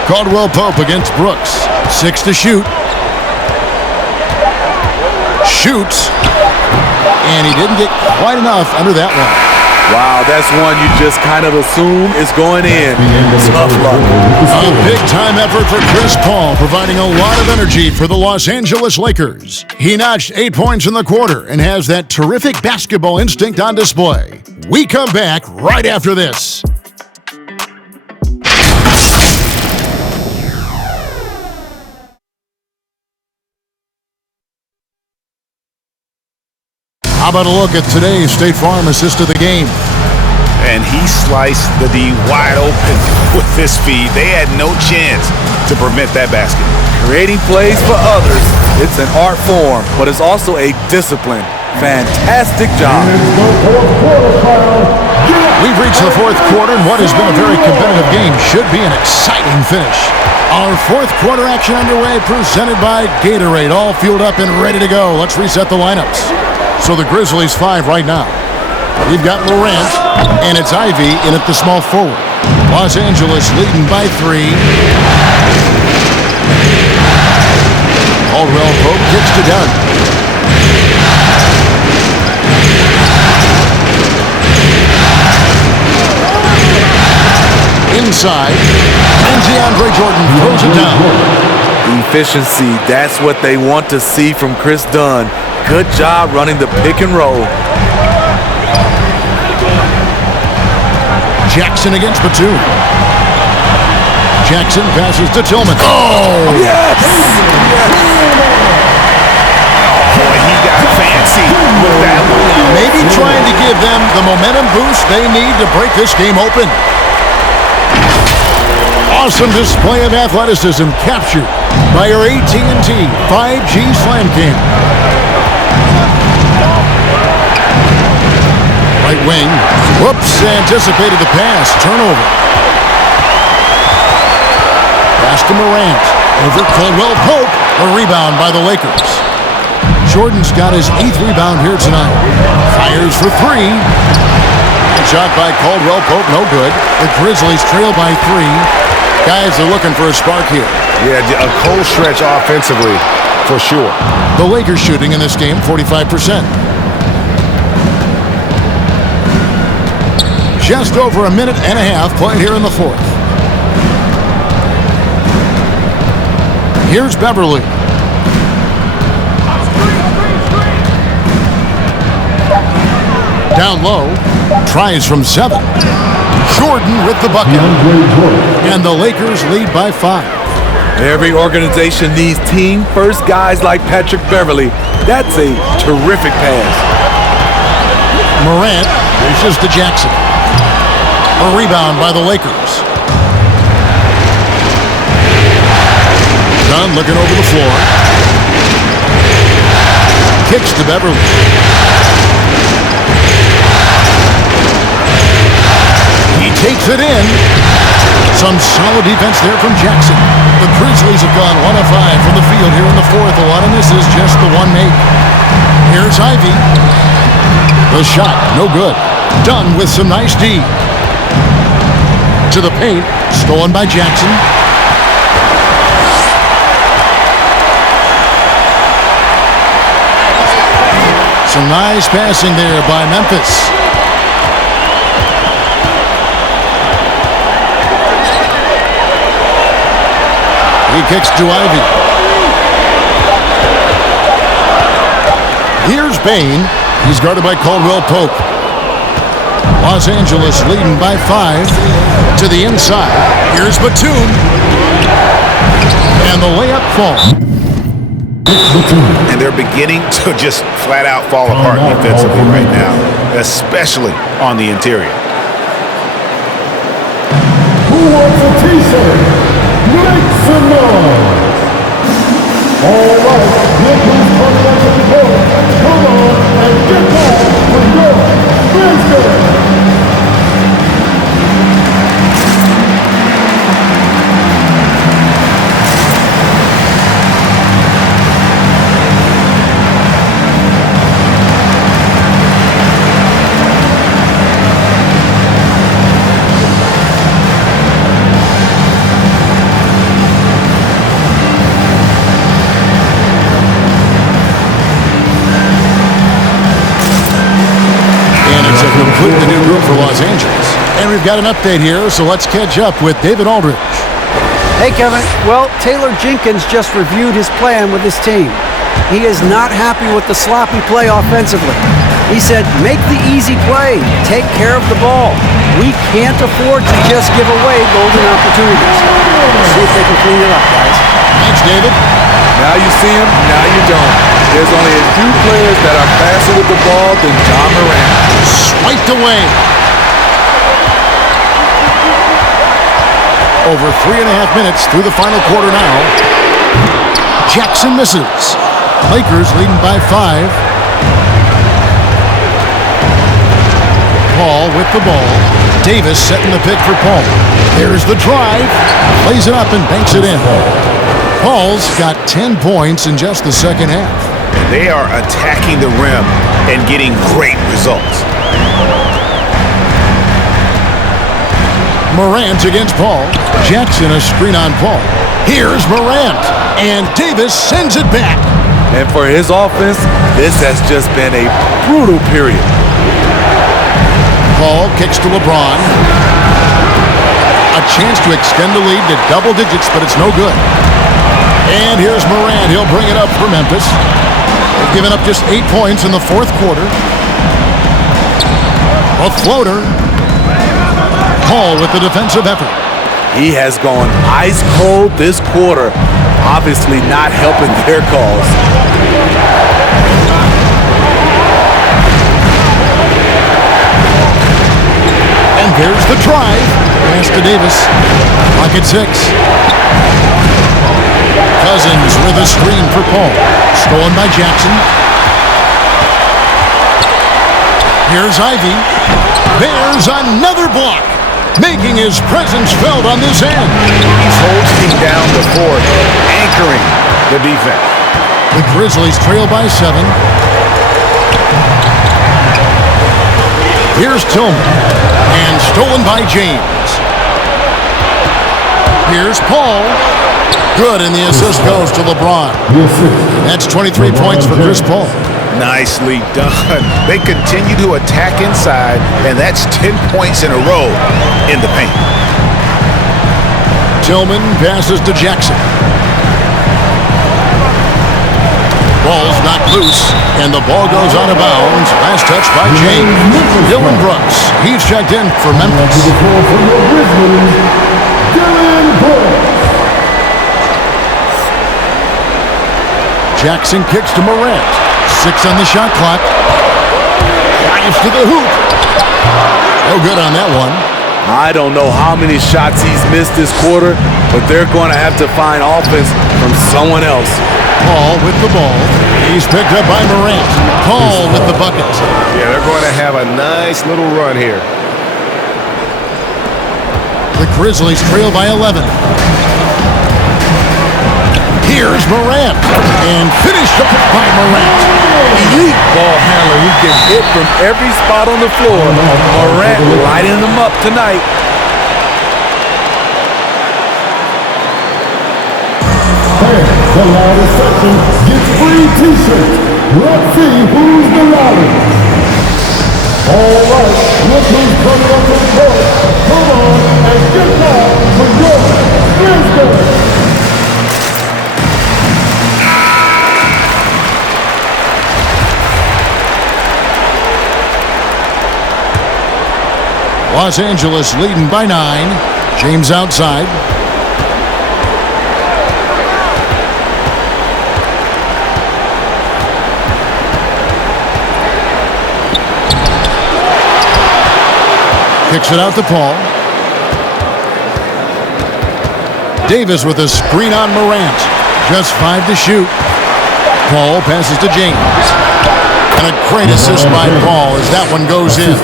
Caldwell Pope against Brooks. 6 to shoot. Shoots. And he didn't get quite enough under that one. Wow, that's one you just kind of assume is going in. Tough luck. A big-time effort for Chris Paul, providing a lot of energy for the Los Angeles Lakers. He notched 8 points in the quarter and has that terrific basketball instinct on display. We come back right after this. How about a look at today's State Farm assist of the game? And he sliced the D wide open with this feed. They had no chance to prevent that basket. Creating plays for others, it's an art form, but it's also a discipline. Fantastic job. We've reached the fourth quarter, and what has been a very competitive game should be an exciting finish. Our fourth quarter action underway, presented by Gatorade, all fueled up and ready to go. Let's reset the lineups. So the Grizzlies 5 right now. We've got Morant, and it's Ivy in at the small forward. Los Angeles leading by 3. Caldwell Pope kicks to Dunn. Inside, and DeAndre Jordan throws it down. Efficiency, that's what they want to see from Chris Dunn. Good job running the pick and roll. Jackson against Batum. Jackson passes to Tillman. Oh! Yes! Boy, he got fancy with that one. Maybe trying to give them the momentum boost they need to break this game open. Awesome display of athleticism captured by our AT&T 5G Slam Cam. Right wing. Whoops, anticipated the pass. Turnover. Pass to Morant. Over Caldwell Pope. A rebound by the Lakers. Jordan's got his 8th rebound here tonight. Fires for 3. Shot by Caldwell Pope, no good. The Grizzlies trail by 3. Guys are looking for a spark here. Yeah, a cold stretch offensively, for sure. The Lakers shooting in this game, 45%. Just over a minute and a half played here in the fourth. Here's Beverly. Down low, tries from 7. Jordan with the bucket. And the Lakers lead by 5. Every organization needs team-first guys like Patrick Beverly. That's a terrific pass. Morant reaches to Jackson. A rebound by the Lakers. Dunn looking over the floor. Kicks to Beverly. He takes it in. Some solid defense there from Jackson. The Grizzlies have gone 1 of 5 from the field here in the fourth. A lot of misses, just the one make. Here's Ivy. The shot, no good. Dunn with some nice D. To the paint, stolen by Jackson. Some nice passing there by Memphis. He kicks to Ivy. Here's Bain. He's guarded by Caldwell Pope. Los Angeles leading by 5 to the inside. Here's Batum. And the layup falls. And they're beginning to just flat out fall apart defensively right now, especially on the interior. Who wants a t-shirt? Make some noise! All right, here comes Continental Court. Come on and get back with your Grizzlies! Completely new group for Los Angeles. And we've got an update here, so let's catch up with David Aldridge. Hey, Kevin. Well, Taylor Jenkins just reviewed his plan with his team. He is not happy with the sloppy play offensively. He said, make the easy play. Take care of the ball. We can't afford to just give away golden opportunities. Let's see if they can clean it up, guys. Thanks, David. Now you see him, now you don't. There's only a few players that are faster with the ball than John Morant. Swiped away. Over 3.5 minutes through the final quarter now. Jackson misses. Lakers leading by 5. Paul with the ball. Davis setting the pick for Paul. There's the drive. Plays it up and banks it in. Paul's got 10 points in just the second half. They are attacking the rim and getting great results. Morant against Paul. Jackson a screen on Paul. Here's Morant. And Davis sends it back. And for his offense, this has just been a brutal period. Paul kicks to LeBron. A chance to extend the lead to double digits, but it's no good. And here's Morant. He'll bring it up for Memphis. They've given up just 8 points in the fourth quarter. A floater. Paul with the defensive effort. He has gone ice cold this quarter, obviously not helping their cause. And there's the drive. Pass to Davis. Pocket 6. Cousins with a screen for Paul. Stolen by Jackson. Here's Ivy. There's another block. Making his presence felt on this end. He's holding down the fort, anchoring the defense. The Grizzlies trail by 7. Here's Tillman. And stolen by James. Here's Paul. Good, and the assist goes to LeBron. That's 23 points for Chris Paul. Nicely done. They continue to attack inside, and that's 10 points in a row in the paint. Tillman passes to Jackson. Ball's knocked loose, and the ball goes out of bounds. Last touch by James. Dylan Brooks. He's checked in for Memphis. Jackson kicks to Morant. 6 on the shot clock. Drives to the hoop. No good on that one. I don't know how many shots he's missed this quarter, but they're going to have to find offense from someone else. Paul with the ball. He's picked up by Morant. Paul with the bucket. Yeah, they're going to have a nice little run here. The Grizzlies trail by 11. Here's Morant. And finished up by Morant. Elite ball handler who can hit from every spot on the floor. Morant lighting them up tonight. The loudest section gets free t-shirts. Let's see who's the loudest. All right, look who's coming up to the court. Come on and get down for your Grizzlies. Los Angeles leading by 9. James outside. Kicks it out to Paul. Davis with a screen on Morant. Just 5 to shoot. Paul passes to James. And a great assist by Paul as that one goes in.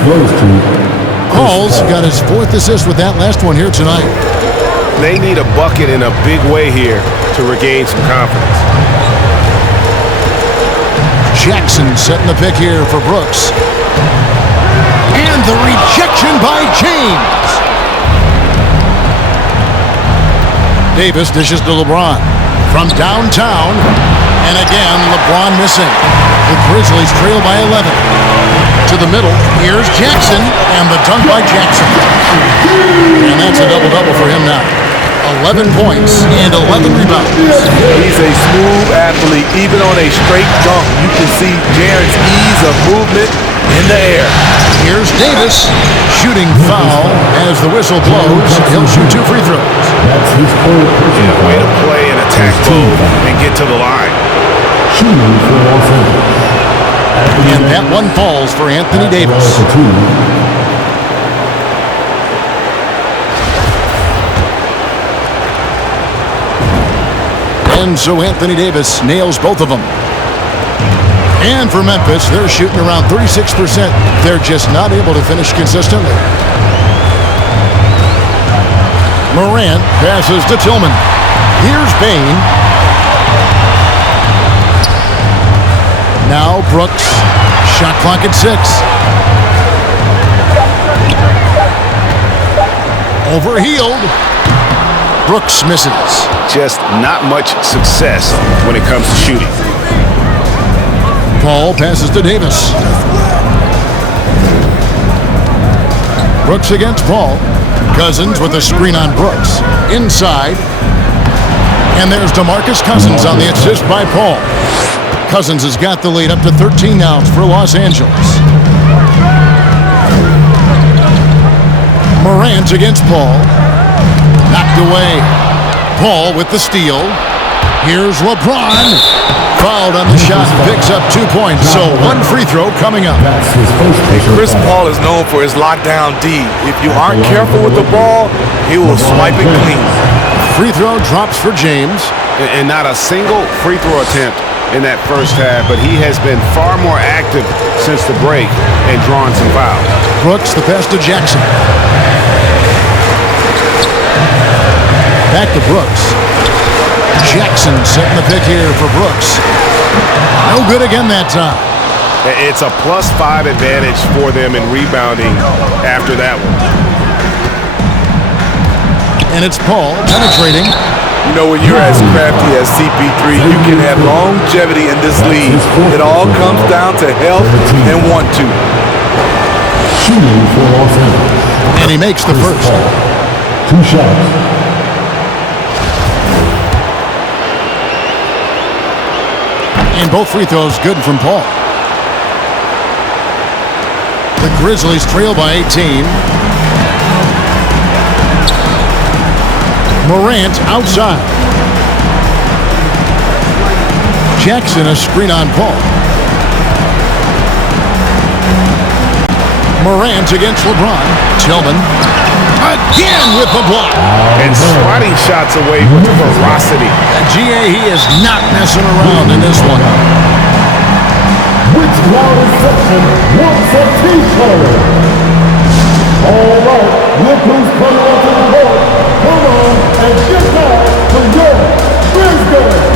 Paul's got his 4th assist with that last one here tonight. They need a bucket in a big way here to regain some confidence. Jackson setting the pick here for Brooks. And the rejection by James. Davis dishes to LeBron. From downtown. And again, LeBron missing. The Grizzlies trail by 11. To the middle, here's Jackson, and the dunk by Jackson. And that's a double-double for him now. 11 points and 11 rebounds. He's a smooth athlete. Even on a straight dunk, you can see Jaren's ease of movement in the air. Here's Davis, shooting foul as the whistle blows. He'll shoot 2 free throws. That's his third. Yeah, way to play in a attack mode and get to the line. And that one falls for Anthony Davis. And so Anthony Davis nails both of them. And for Memphis, they're shooting around 36%. They're just not able to finish consistently. Morant passes to Tillman. Here's Bain. Now Brooks. Shot clock at 6. Overhealed. Brooks misses. Just not much success when it comes to shooting. Paul passes to Davis. Brooks against Paul. Cousins with a screen on Brooks. Inside. And there's DeMarcus Cousins on the assist by Paul. Cousins has got the lead up to 13 now for Los Angeles. Morant against Paul. Knocked away. Paul with the steal. Here's LeBron. Fouled on the shot, picks up 2 points. So one free throw coming up. Chris Paul is known for his lockdown D. If you aren't careful with the ball, he will swipe it clean. Free throw drops for James. And not a single free throw attempt in that first half, but he has been far more active since the break and drawing some fouls. Brooks, the pass to Jackson. Back to Brooks. Jackson setting the pick here for Brooks. No good again that time. It's a +5 advantage for them in rebounding after that one. And it's Paul penetrating. You know, when you're as crafty as CP3, you can have longevity in this league. It all comes down to health and want to. And he makes the first. 2 shots. And both free throws good from Paul. The Grizzlies trail by 18. Morant outside. Jackson a screen on Paul. Morant against LeBron. Tillman again with the block. And swatting shots away with ferocity. GA, he is not messing around in this one. Which round section wants a t-shirt? All right, look who's coming onto the court. Come on and get back to your Grizzlies.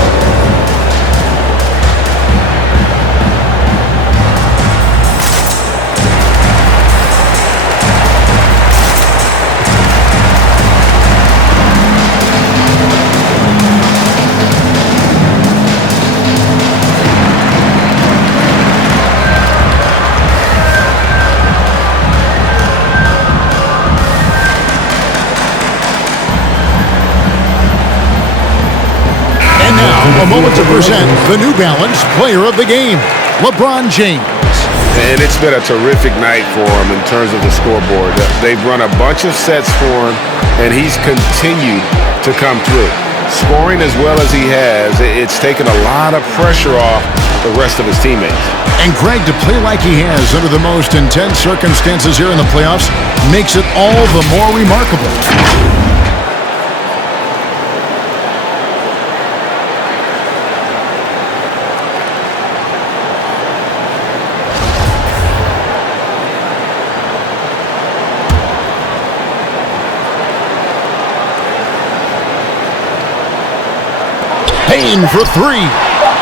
A moment to present the New Balance Player of the Game, LeBron James. And it's been a terrific night for him in terms of the scoreboard. They've run a bunch of sets for him, and he's continued to come through. Scoring as well as he has, it's taken a lot of pressure off the rest of his teammates. And Greg, to play like he has under the most intense circumstances here in the playoffs makes it all the more remarkable. Payne for 3.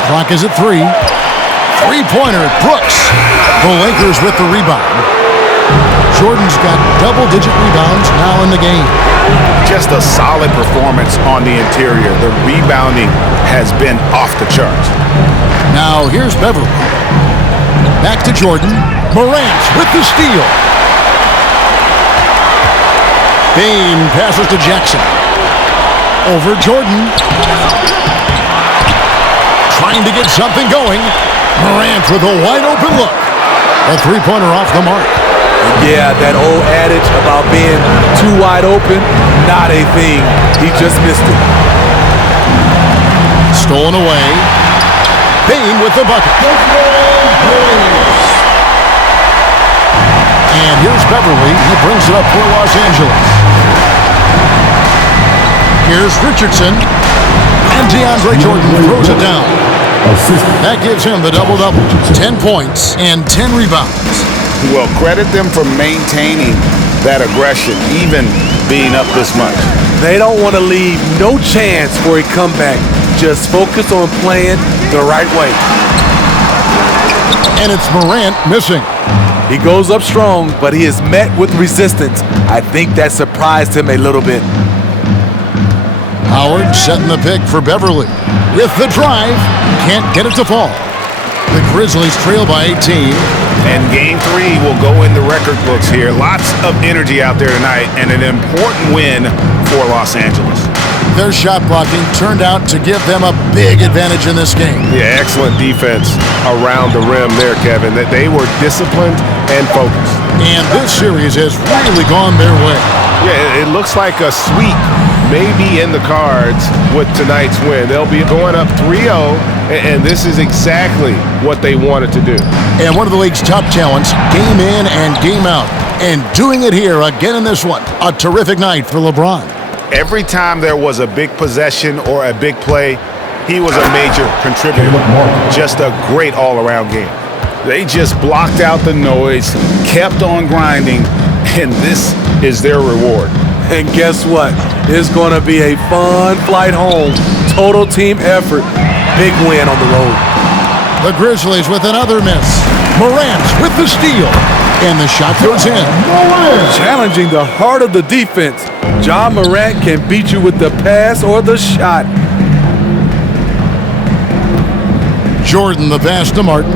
Clock is at 3. Three-pointer, Brooks. The Lakers with the rebound. Jordan's got double-digit rebounds now in the game. Just a solid performance on the interior. The rebounding has been off the charts. Now here's Beverly. Back to Jordan. Morant with the steal. Bain passes to Jackson. Over Jordan. Trying to get something going. Morant with a wide-open look. A three-pointer off the mark. Yeah, that old adage about being too wide open, not a thing. He just missed it. Stolen away. Payne with the bucket. And here's Beverly. He brings it up for Los Angeles. Here's Richardson. And DeAndre Jordan throws it down. That gives him the double-double. 10 points and 10 rebounds. Well, credit them for maintaining that aggression, even being up this much. They don't want to leave no chance for a comeback. Just focus on playing the right way. And it's Morant missing. He goes up strong, but he is met with resistance. I think that surprised him a little bit. Howard setting the pick for Beverly. With the drive, can't get it to fall. The Grizzlies trail by 18. And Game 3 will go in the record books here. Lots of energy out there tonight, and an important win for Los Angeles. Their shot blocking turned out to give them a big advantage in this game. Yeah, excellent defense around the rim there, Kevin. That they were disciplined and focused. And this series has really gone their way. Yeah, it looks like a sweep may be in the cards with tonight's win. They'll be going up 3-0, and this is exactly what they wanted to do. And one of the league's top talents, game in and game out. And doing it here again in this one. A terrific night for LeBron. Every time there was a big possession or a big play, he was a major contributor. Just a great all-around game. They just blocked out the noise, kept on grinding, and this is their reward. And guess what? It's going to be a fun flight home. Total team effort. Big win on the road. The Grizzlies with another miss. Morant with the steal. And the shot goes in. Challenging the heart of the defense. John Morant can beat you with the pass or the shot. Jordan the pass to Martin.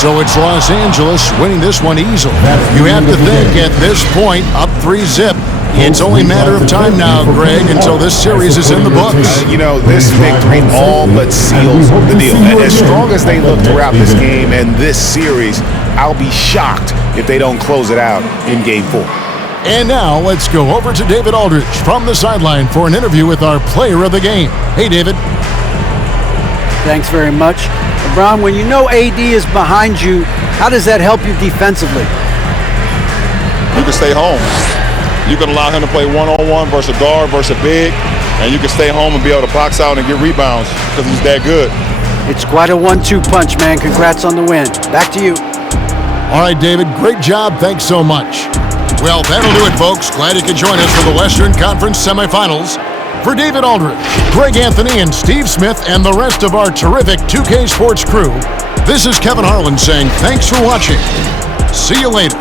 So it's Los Angeles winning this one easily. You have to think at this point, up 3-0. It's only a matter of time now, Greg, until this series is in the books. You know, this victory all but seals the deal. As strong as they look throughout this game and this series, I'll be shocked if they don't close it out in Game 4. And now let's go over to David Aldridge from the sideline for an interview with our player of the game. Hey, David. Thanks very much. LeBron, when you know AD is behind you, how does that help you defensively? You can stay home. You can allow him to play one-on-one versus a guard versus a big, and you can stay home and be able to box out and get rebounds because he's that good. It's quite a 1-2 punch, man. Congrats on the win. Back to you. All right, David, great job. Thanks so much. Well, that'll do it, folks. Glad you could join us for the Western Conference semifinals. For David Aldridge, Greg Anthony, and Steve Smith, and the rest of our terrific 2K Sports crew, this is Kevin Harlan saying thanks for watching. See you later.